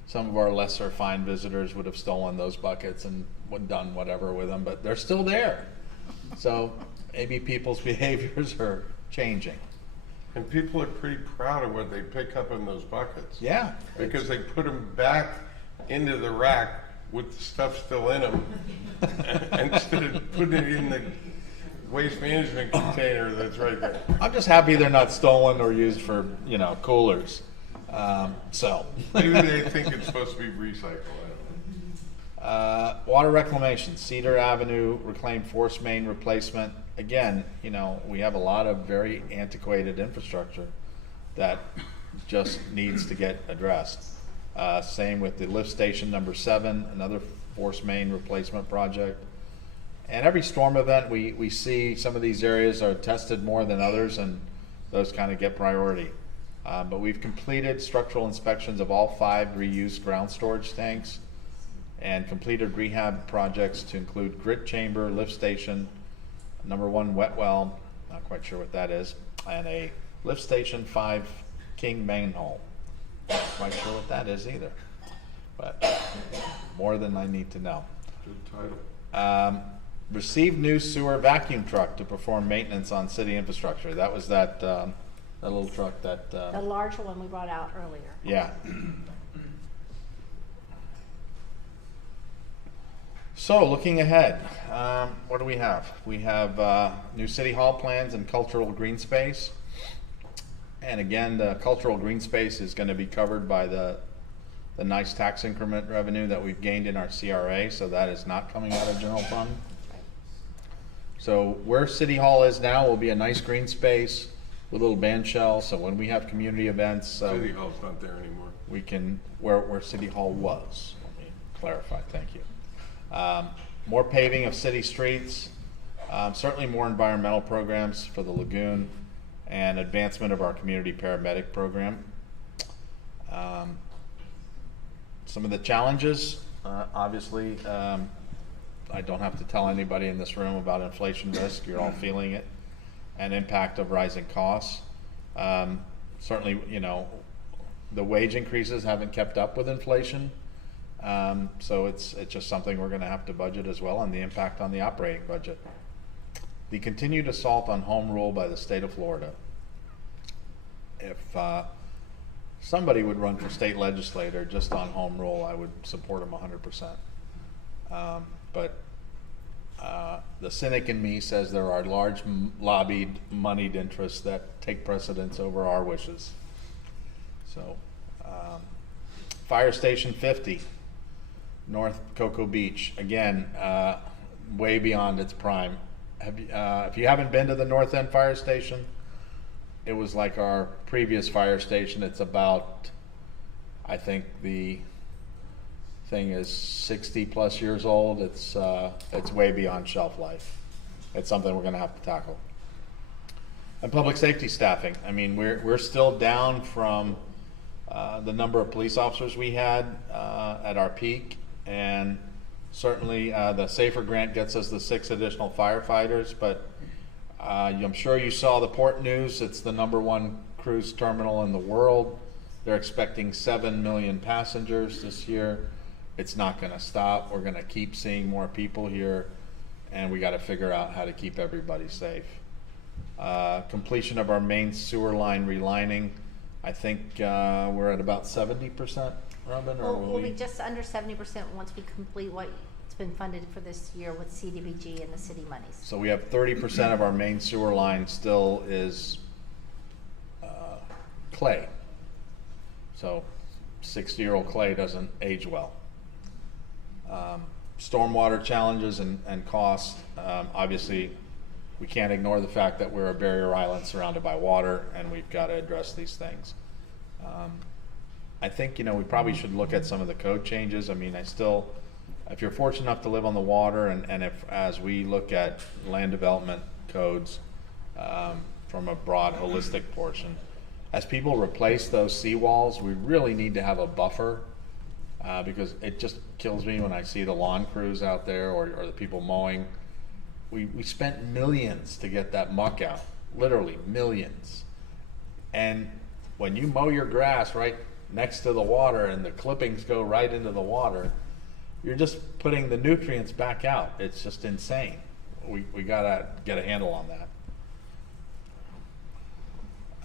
some of our lesser fine visitors would have stolen those buckets and would done whatever with them, but they're still there. So maybe people's behaviors are changing. And people are pretty proud of what they pick up in those buckets. Yeah. Because they put them back into the rack with the stuff still in them instead of putting it in the waste management container that's right there. I'm just happy they're not stolen or used for, coolers. So. Maybe they think it's supposed to be recycled. Water reclamation, Cedar Avenue reclaimed force main replacement. Again, we have a lot of very antiquated infrastructure that just needs to get addressed. Same with the lift station number 7, another force main replacement project. And every storm event, we see some of these areas are tested more than others, and those kind of get priority. But we've completed structural inspections of all 5 reused ground storage tanks and completed rehab projects to include grit chamber, lift station, number 1 wet well, not quite sure what that is, and a lift station 5 king manhole. Not quite sure what that is either, but more than I need to know. Good title. Received new sewer vacuum truck to perform maintenance on city infrastructure. That was that little truck that... The larger one we brought out earlier. Yeah. So, looking ahead, what do we have? We have new city hall plans and cultural green space. And again, the cultural green space is going to be covered by the the nice tax increment revenue that we've gained in our CRA, so that is not coming out of general fund. So where City Hall is now will be a nice green space with a little band shell, so when we have community events, City Hall's not there anymore. we can, where City Hall was, let me clarify, thank you. More paving of city streets, certainly more environmental programs for the Lagoon, and advancement of our community paramedic program. Some of the challenges, obviously, I don't have to tell anybody in this room about inflation risk, you're all feeling it, and impact of rising costs. Certainly, you know, the wage increases haven't kept up with inflation, so it's just something we're gonna have to budget as well, and the impact on the operating budget. The continued assault on home rule by the state of Florida. If somebody would run for state legislator just on home rule, I would support him 100%. But the cynic in me says there are large lobbied, moneyed interests that take precedence over our wishes. So, Fire Station 50, North Cocoa Beach, again, way beyond its prime. If you haven't been to the North End Fire Station, it was like our previous fire station. It's about, I think the thing is 60 plus years old. It's way beyond shelf life. It's something we're gonna have to tackle. And public safety staffing. I mean, we're still down from the number of police officers we had at our peak, and certainly the SAFER grant gets us the 6 additional firefighters, but I'm sure you saw the port news. It's the #1 cruise terminal in the world. They're expecting 7 million passengers this year. It's not gonna stop. We're gonna keep seeing more people here, and we gotta figure out how to keep everybody safe. Completion of our main sewer line relining. I think we're at about 70%, Robin, or We'll be just under 70% once we complete what's been funded for this year with CDBG and the city monies. So we have 30% of our main sewer line still is clay. So 60-year-old clay doesn't age well. Stormwater challenges and costs. Obviously, we can't ignore the fact that we're a barrier island surrounded by water, and we've got to address these things. I think, we probably should look at some of the code changes. I mean, if you're fortunate enough to live on the water, and if, as we look at land development codes from a broad holistic portion, as people replace those seawalls, we really need to have a buffer, because it just kills me when I see the lawn crews out there or the people mowing. We spent millions to get that muck out, literally millions. And when you mow your grass right next to the water and the clippings go right into the water, you're just putting the nutrients back out. It's just insane. We gotta get a handle on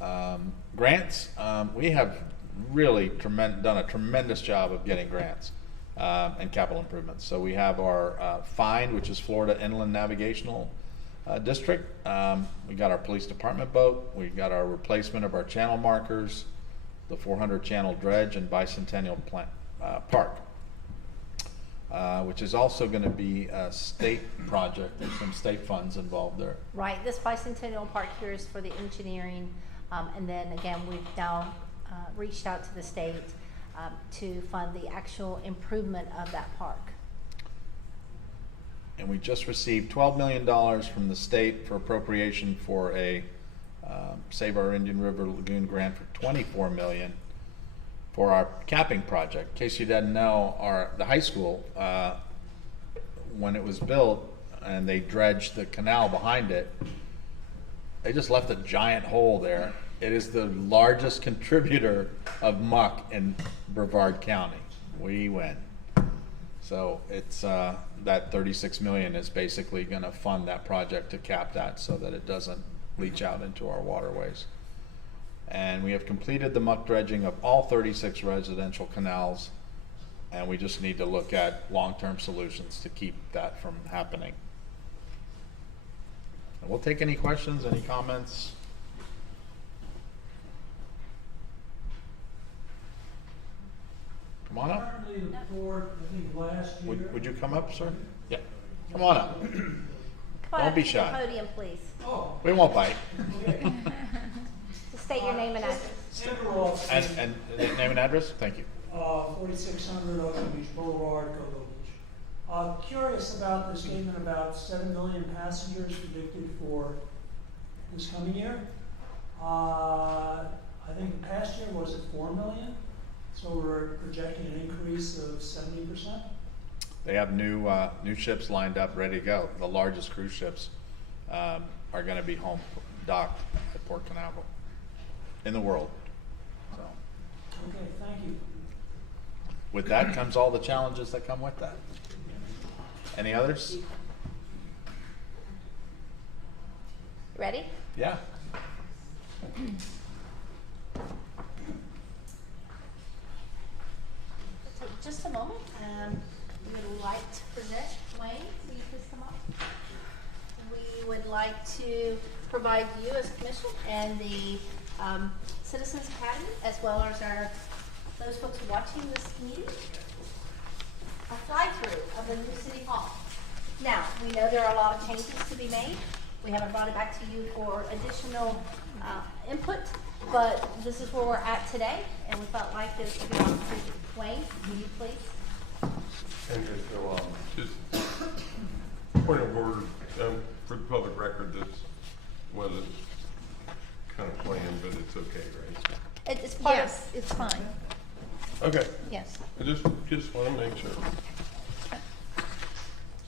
that. Grants, we have really done a tremendous job of getting grants and capital improvements. So we have our FIND, which is Florida Inland Navigational District. We got our police department boat. We got our replacement of our channel markers, the 400 channel dredge, and Bicentennial Park, which is also going to be a state project. There's some state funds involved there. Right, this Bicentennial Park here is for the engineering, and then again, we've now reached out to the state to fund the actual improvement of that park. And we just received $12 million from the state for appropriation for a Save Our Indian River Lagoon grant for $24 million for our capping project. In case you didn't know, the high school, when it was built and they dredged the canal behind it, they just left a giant hole there. It is the largest contributor of muck in Brevard County. We win. So it's that $36 million is basically going to fund that project to cap that so that it doesn't leach out into our waterways. And we have completed the muck dredging of all 36 residential canals, and we just need to look at long-term solutions to keep that from happening. And we'll take any questions, any comments. Come on up. Currently, the port, I think last year. Would you come up, sir? Yeah. Come on up. Come on Don't up be to the shy. podium, please. Oh, We won't bite. Just state your name and address. Andrew Ross, And name and address? Thank you. 4600 Ocean Beach Boulevard, Cocoa Beach. Curious about the statement about 7 million passengers predicted for this coming year. I think the past year was at 4 million, so we're projecting an increase of 70%. They have new ships lined up, ready to go. The largest cruise ships are going to be home docked at Port Canaveral in the world. So, Okay, thank you. with that comes all the challenges that come with that. Any others? Ready? Yeah. Take just a moment. We would like to present Wayne. Will you please come up? We would like to provide you as commission and the Citizens Academy, as well as those folks watching this meeting, a fly-through of the new City Hall. Now, we know there are a lot of changes to be made. We haven't brought it back to you for additional input, but this is where we're at today, and we felt like this would be an opportunity. Wayne, will you please? And so, just point of order, for the public record, this wasn't kind of planned, but it's okay, right? It's part of, Yes, it's fine. Okay, Yes. I just want to make sure.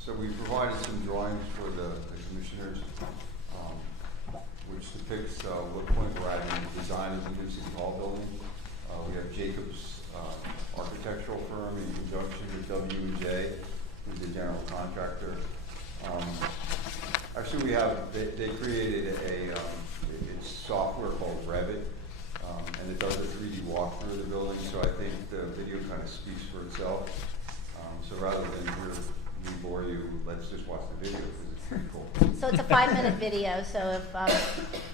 So we provided some drawings for the commissioners, which depicts what point we're at in the design of the new City Hall building. We have Jacobs Architectural Firm in conjunction with W&J, who's the general contractor. Actually, they created it's software called Revit, and it does a 3D walkthrough of the building, so I think the video kind of speaks for itself. So rather than hear me bore you, let's just watch the video because it's pretty cool. so it's a 5-minute video, so if,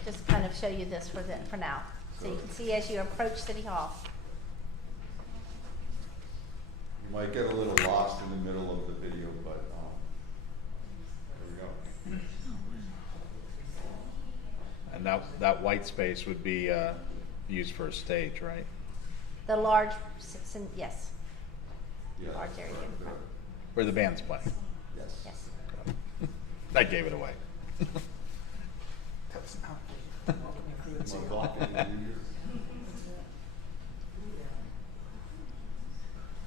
just kind of show you this for now. So you can see as you approach City Hall. You might get a little lost in the middle of the video, but there we go. And that white space would be used for a stage, right? The large, yes, Yeah, large area in front. Where the band's playing. Yes. Yes. That gave it away.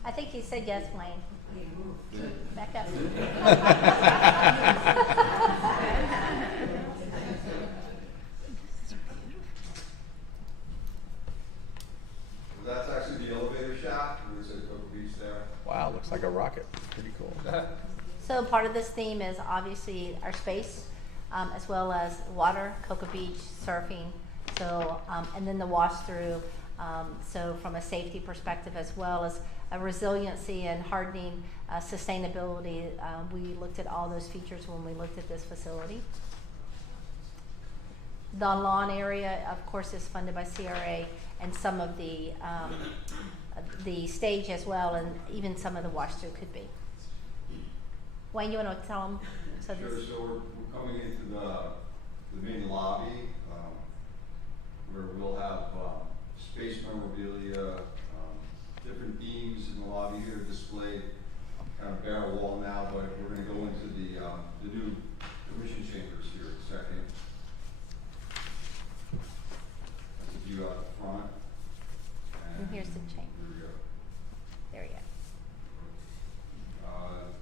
I think he said yes, Wayne. Back up. Well, that's actually the elevator shaft. We're at Cocoa Beach there. Wow, looks like a rocket. Pretty cool. So part of this theme is obviously our space, as well as water, Cocoa Beach, surfing, so, and then the wash through. So from a safety perspective, as well as a resiliency and hardening sustainability, we looked at all those features when we looked at this facility. The lawn area, of course, is funded by CRA, and some of the stage as well, and even some of the wash through could be. Wayne, you want to tell them? So Sure, this, so we're coming into the main lobby, where we'll have space memorabilia, different themes in the lobby here displayed, kind of bare wall now, but we're going to go into the new commission chambers here in a second. That's a view out the front. and here's the chamber. Here we go. There you go.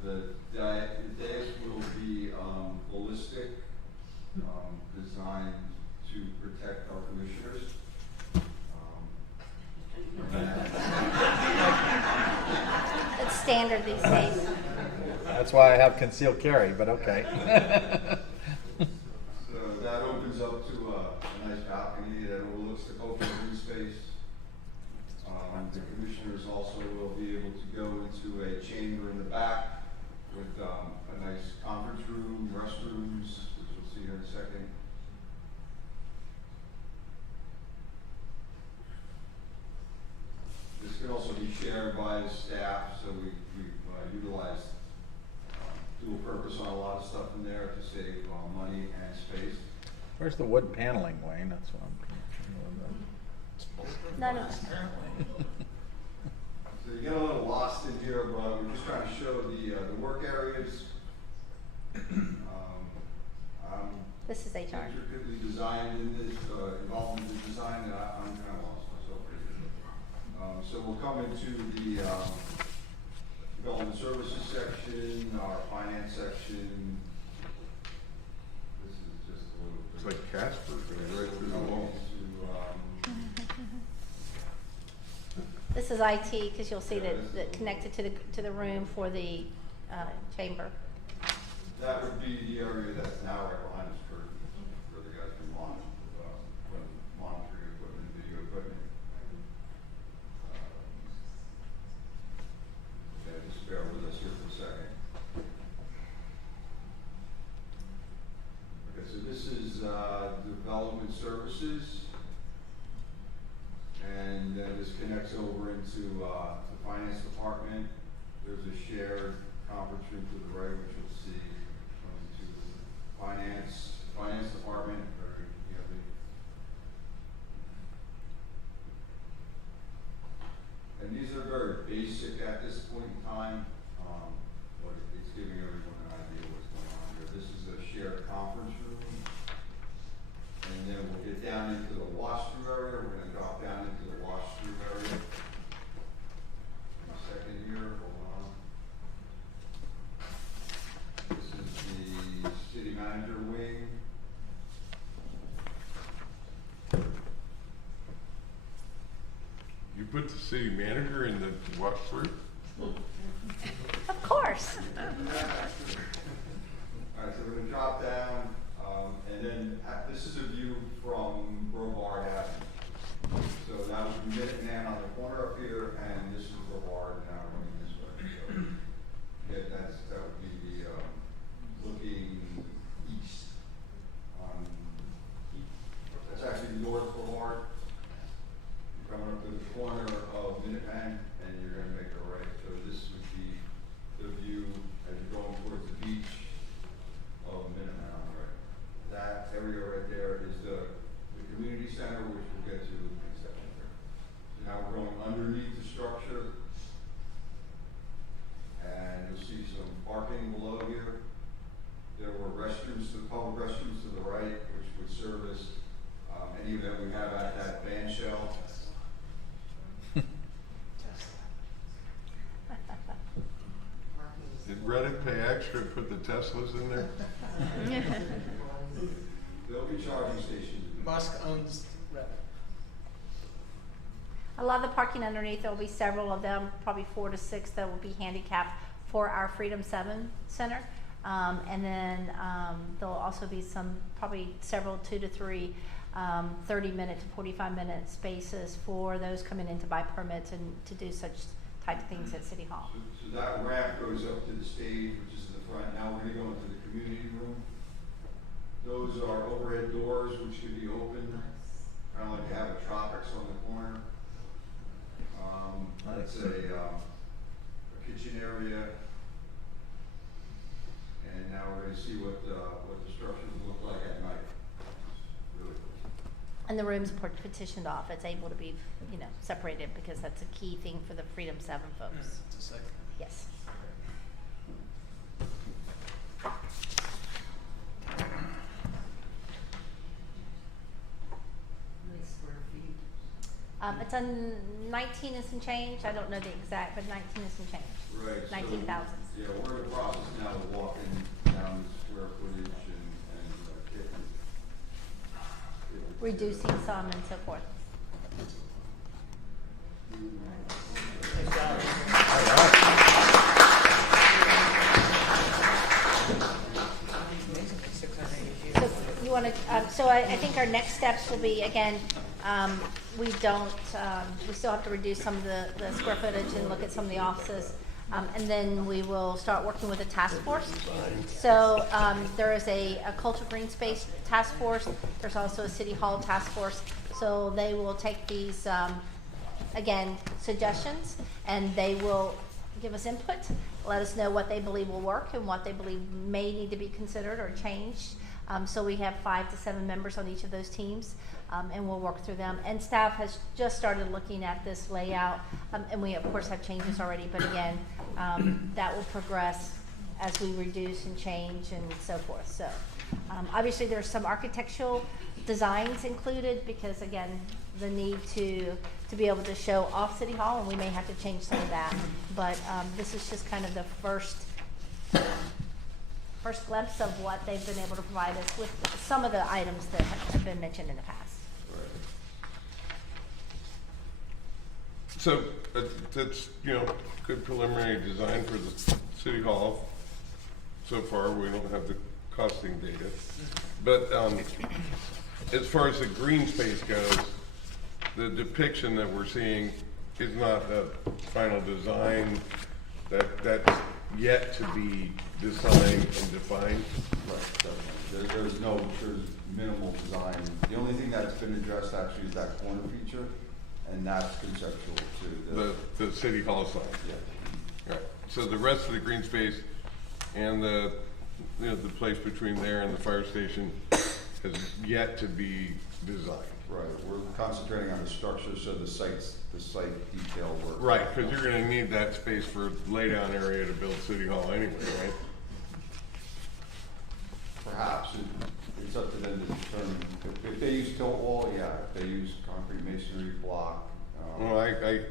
The dais will be holistic, designed to protect our commissioners. It's standard these days. That's why I have concealed carry, but okay. So that opens up to a nice balcony that overlooks the Cocoa Green space. The commissioners also will be able to go into a chamber in the back with a nice conference room, restrooms, which we'll see here in a second. This can also be shared by the staff, so we've utilized dual purpose on a lot of stuff in there to save money and space. Where's the wood paneling, Wayne? That's what I'm. No, no. So you get a little lost in here, but we're just trying to show the work areas. This is HR. Intricately designed in this, involvement in design that I'm kind of lost myself right here. So we'll come into the development services section, our finance section. This is just a little. It's like Casper, goes right through the wall. This is IT, because you'll see that connected to the room for the chamber. That would be the area that's now right behind us for the guys can monitoring equipment, video equipment. Yeah, just bear with us here for a second. Okay, so this is development services. And then this connects over into the finance department. There's a shared conference room to the right, which you'll see comes to finance department. Very, and these are very basic at this point in time, but it's giving everyone an idea of what's going on here. This is a shared conference room. And then we'll get down into the wash-through area. We're going to drop down into the wash-through area. In a second here, hold on. This is the city manager wing. You put the city manager in the walkthrough? Of course. All right, so we're going to drop down. And then this is a view from Brevard Avenue. So that would be Minuteman on the corner up here, and this is Brevard now running this way. So yeah, that would be the looking east. That's actually North Brevard. You're coming up to the corner of Minuteman, and you're going to make a right. So this would be the view as you're going towards the beach of Minuteman on the right. That area right there is the community center, which we'll get to in a second here. So now we're going underneath the structure, and you'll see some parking below here. There were restrooms, the public restrooms to the right, which would service any event we have at that band shell. Did Reddit pay extra to put the Teslas in there? There'll be charging stations. Musk owns Reddit. A lot of the parking underneath, there will be several of them, probably 4 to 6 that will be handicapped for our Freedom 7 Center. And then there'll also be some, probably several 2 to 3 30-minute to 45-minute spaces for those coming in to buy permits and to do such type of things at City Hall. So that ramp goes up to the stage, which is in the front. Now we're going to go into the community room. Those are overhead doors which can be opened, kind of like you have a Tropics on the corner. That's a kitchen area. And now we're going to see what the structures look like at night. Really cool. And the room's partitioned off. It's able to be, separated because that's a key thing for the Freedom 7 folks. It's a second. Yes. It's a 19 and some change. I don't know the exact, but 19 and some change. Right. 19,000. Yeah, we're in the process now of walking down the square footage and getting. Reducing some and so forth. Nice job. So you want to, so I think our next steps will be, again, we still have to reduce some of the square footage and look at some of the offices. And then we will start working with a task force. So there is a culture green space task force. There's also a city hall task force. So they will take these again, suggestions, and they will give us input, let us know what they believe will work and what they believe may need to be considered or changed. So we have 5 to 7 members on each of those teams, and we'll work through them. And staff has just started looking at this layout, and we of course have changes already, but again, that will progress as we reduce and change and so forth. So obviously there's some architectural designs included because again, the need to be able to show off City Hall, and we may have to change some of that. But this is just kind of the first glimpse of what they've been able to provide us with some of the items that have been mentioned in the past. So that's, good preliminary design for the City Hall. So far, we don't have the costing data. But as far as the green space goes, the depiction that we're seeing is not a final design. That's yet to be designed and defined. Right, there's minimal design. The only thing that's been addressed actually is that corner feature, and that's conceptual too. The City Hall side. Yeah. Right. So the rest of the green space and the place between there and the fire station has yet to be designed. Right, we're concentrating on the structure, so the site detail work. Right, because you're gonna need that space for laydown area to build City Hall anyway, right? Perhaps, it's up to them to determine, if they use tilt wall, yeah, if they use concrete masonry block. Well, I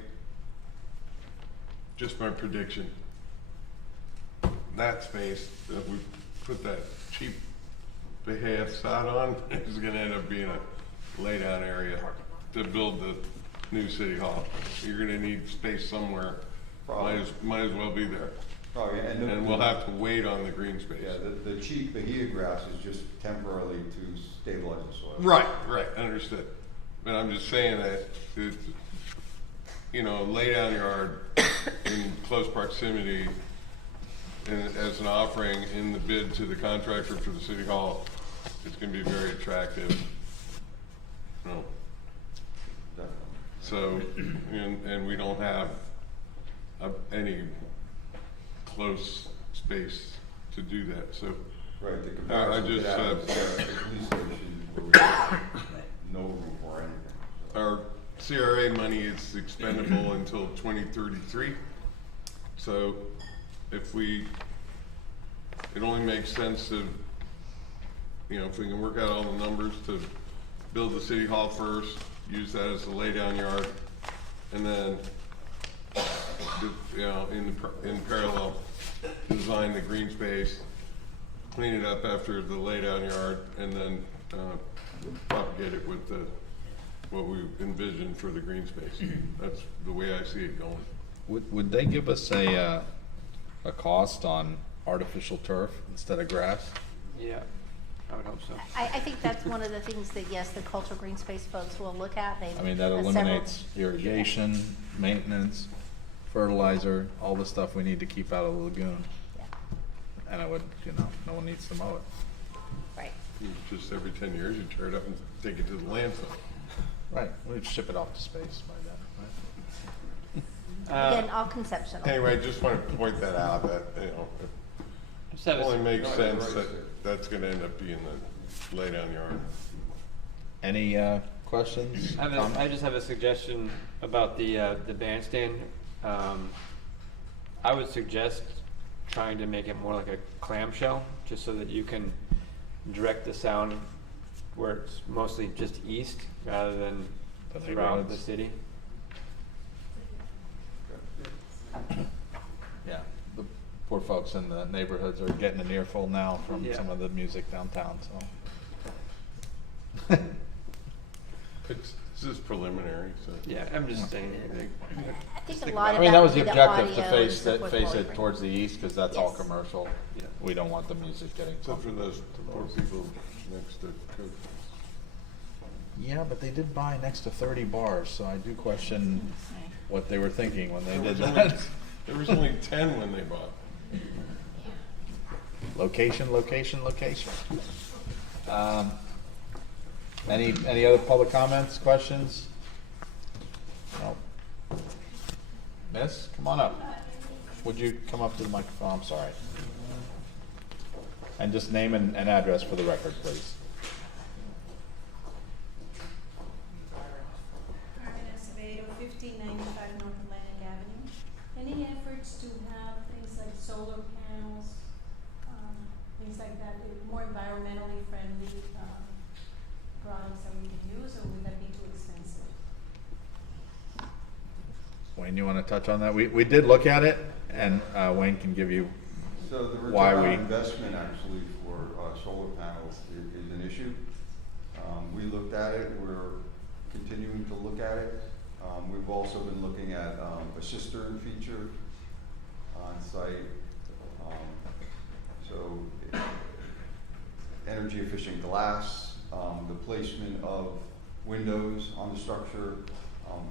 just my prediction, that space that we put that cheap behalf sod on is gonna end up being a laydown area to build the new City Hall. You're gonna need space somewhere. Might as well be there. Probably, And we'll have to wait on the green space. Yeah, the cheap bahia grass is just temporarily to stabilize the soil. Right, understood. But I'm just saying that, lay down yard in close proximity as an offering in the bid to the contractor for the City Hall, it's gonna be very attractive. Definitely. So, and we don't have any close space to do that, so. Right, the I comparison to just, that is the police station, where we have no room for anything. So. Our CRA money is expendable until 2033. So if it only makes sense to, if we can work out all the numbers to build the City Hall first, use that as a laydown yard, and then, in parallel, design the green space, clean it up after the laydown yard, and then propagate it with what we envisioned for the green space. That's the way I see it going. Would they give us a cost on artificial turf instead of grass? Yeah, I would hope so. I think that's one of the things that, yes, the cultural green space folks will look at. I mean, that eliminates irrigation, maintenance, fertilizer, all the stuff we need to keep out of the lagoon. Yeah. And it would, no one needs to mow it. Right. Just every 10 years, you tear it up and take it to the landfill. Right, we'd ship it off to space by then, Again, all conceptual. Anyway, just want to point that out, that, Just have it only a, makes No, sense right. that that's going to end up being the laydown yard. Any questions? I just have a suggestion about the bandstand. I would suggest trying to make it more like a clamshell, just so that you can direct the sound where it's mostly just east rather than The throughout the neighborhoods. city. Yeah, the poor folks in the neighborhoods are getting an earful now from Yeah. some of the music downtown, so. This is preliminary, so. Yeah, I'm just saying. I think think a lot I of mean, that was the the objective, to audio face and so it, forth face will it bring- towards the east, cause that's all Yes. commercial. Yeah. We don't want the music getting. Except for those poor people next to Coke. Yeah, but they did buy next to 30 bars, so I do question what they were thinking when they did that. There was only 10 when they bought. Location, location, location. Any other public comments, questions? No. Miss, come on up. Would you come up to the microphone? I'm sorry. And just name and address for the record, please. Carmen Acevedo, 1595 North Atlantic Avenue. Any efforts to have things like solar panels, things like that, more environmentally friendly products that we can use, or would that be too expensive? Wayne, you want to touch on that? We did look at it, and Wayne can give you So the why return on we. investment actually for solar panels is an issue. We looked at it, we're continuing to look at it. We've also been looking at a cistern feature on site. So energy efficient glass, the placement of windows on the structure,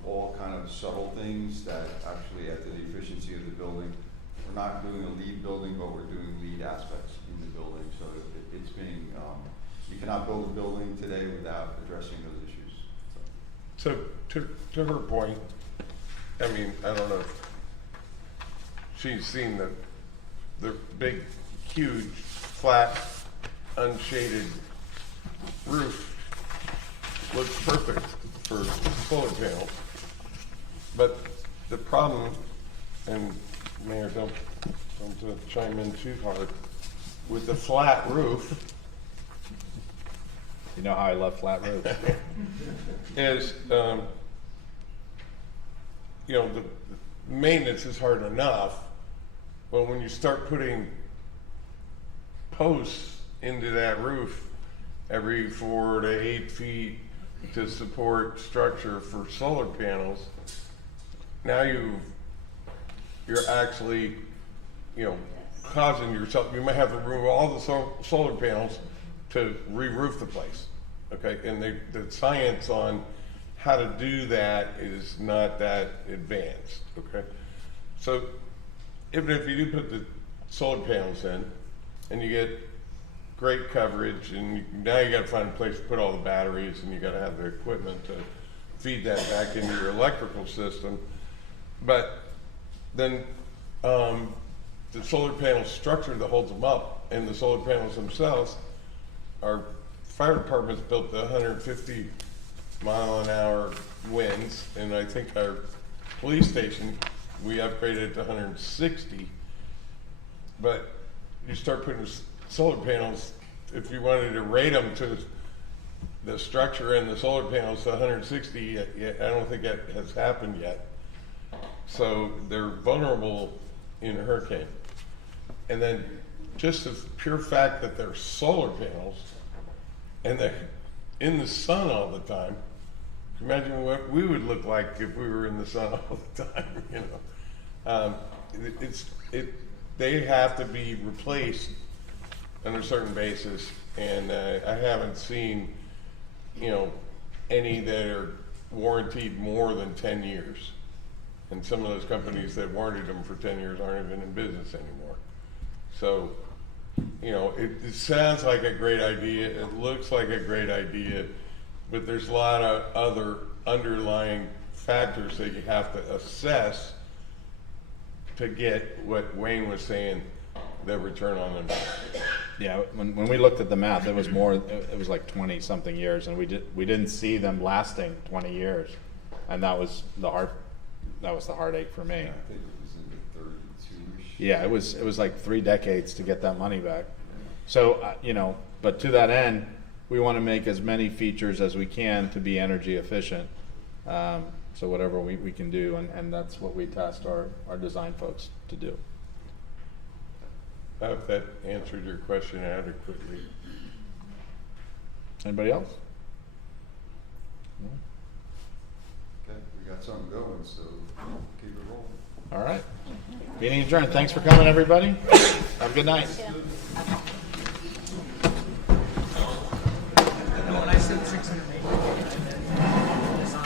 all kind of subtle things that actually add to the efficiency of the building. We're not doing a lead building, but we're doing lead aspects in the building. So it's being, you cannot build a building today without addressing those issues. So to her point, I mean, I don't know if she's seen the big, huge, flat, unshaded roof. Looks perfect for solar panels. But the problem, and Mayor, don't chime in too hard, with the flat roof You know how I love flat roofs. is, you know, the maintenance is hard enough, but when you start putting posts into that roof every 4 to 8 feet to support structure for solar panels, now you're actually, you know, causing yourself, you might have to remove all the solar panels to re-roof the place, okay? And the science on how to do that is not that advanced, okay? So even if you do put the solar panels in and you get great coverage, and now you gotta find a place to put all the batteries, and you gotta have the equipment to feed that back into your electrical system. But then the solar panel structure that holds them up, and the solar panels themselves, our fire department's built the 150 mile an hour winds, and I think our police station, we upgraded to 160. But you start putting solar panels, if you wanted to rate them to the structure and the solar panels to 160, I don't think that has happened yet. So they're vulnerable in a hurricane. And then just the pure fact that they're solar panels and they're in the sun all the time, imagine what we would look like if we were in the sun all the time, you know. They have to be replaced on a certain basis, and I haven't seen, you know, any that are warranted more than 10 years. And some of those companies that warranted them for 10 years aren't even in business anymore. So, you know, it sounds like a great idea, it looks like a great idea, but there's a lot of other underlying factors that you have to assess to get what Wayne was saying, the return on investment. Yeah, when we looked at the math, it was more, it was like 20 something years, and we didn't see them lasting 20 years. And that was the heartache for me. I think it was in the 32-ish. Yeah, it was like 3 decades to get that money back. So, you know, but to that end, we want to make as many features as we can to be energy efficient. So whatever we can do, and that's what we tasked our design folks to do. I hope that answered your question adequately. Anybody else? Okay, we got something going, so keep it rolling. All right. Meeting adjourned. Thanks for coming, everybody. Have a good night. Yeah.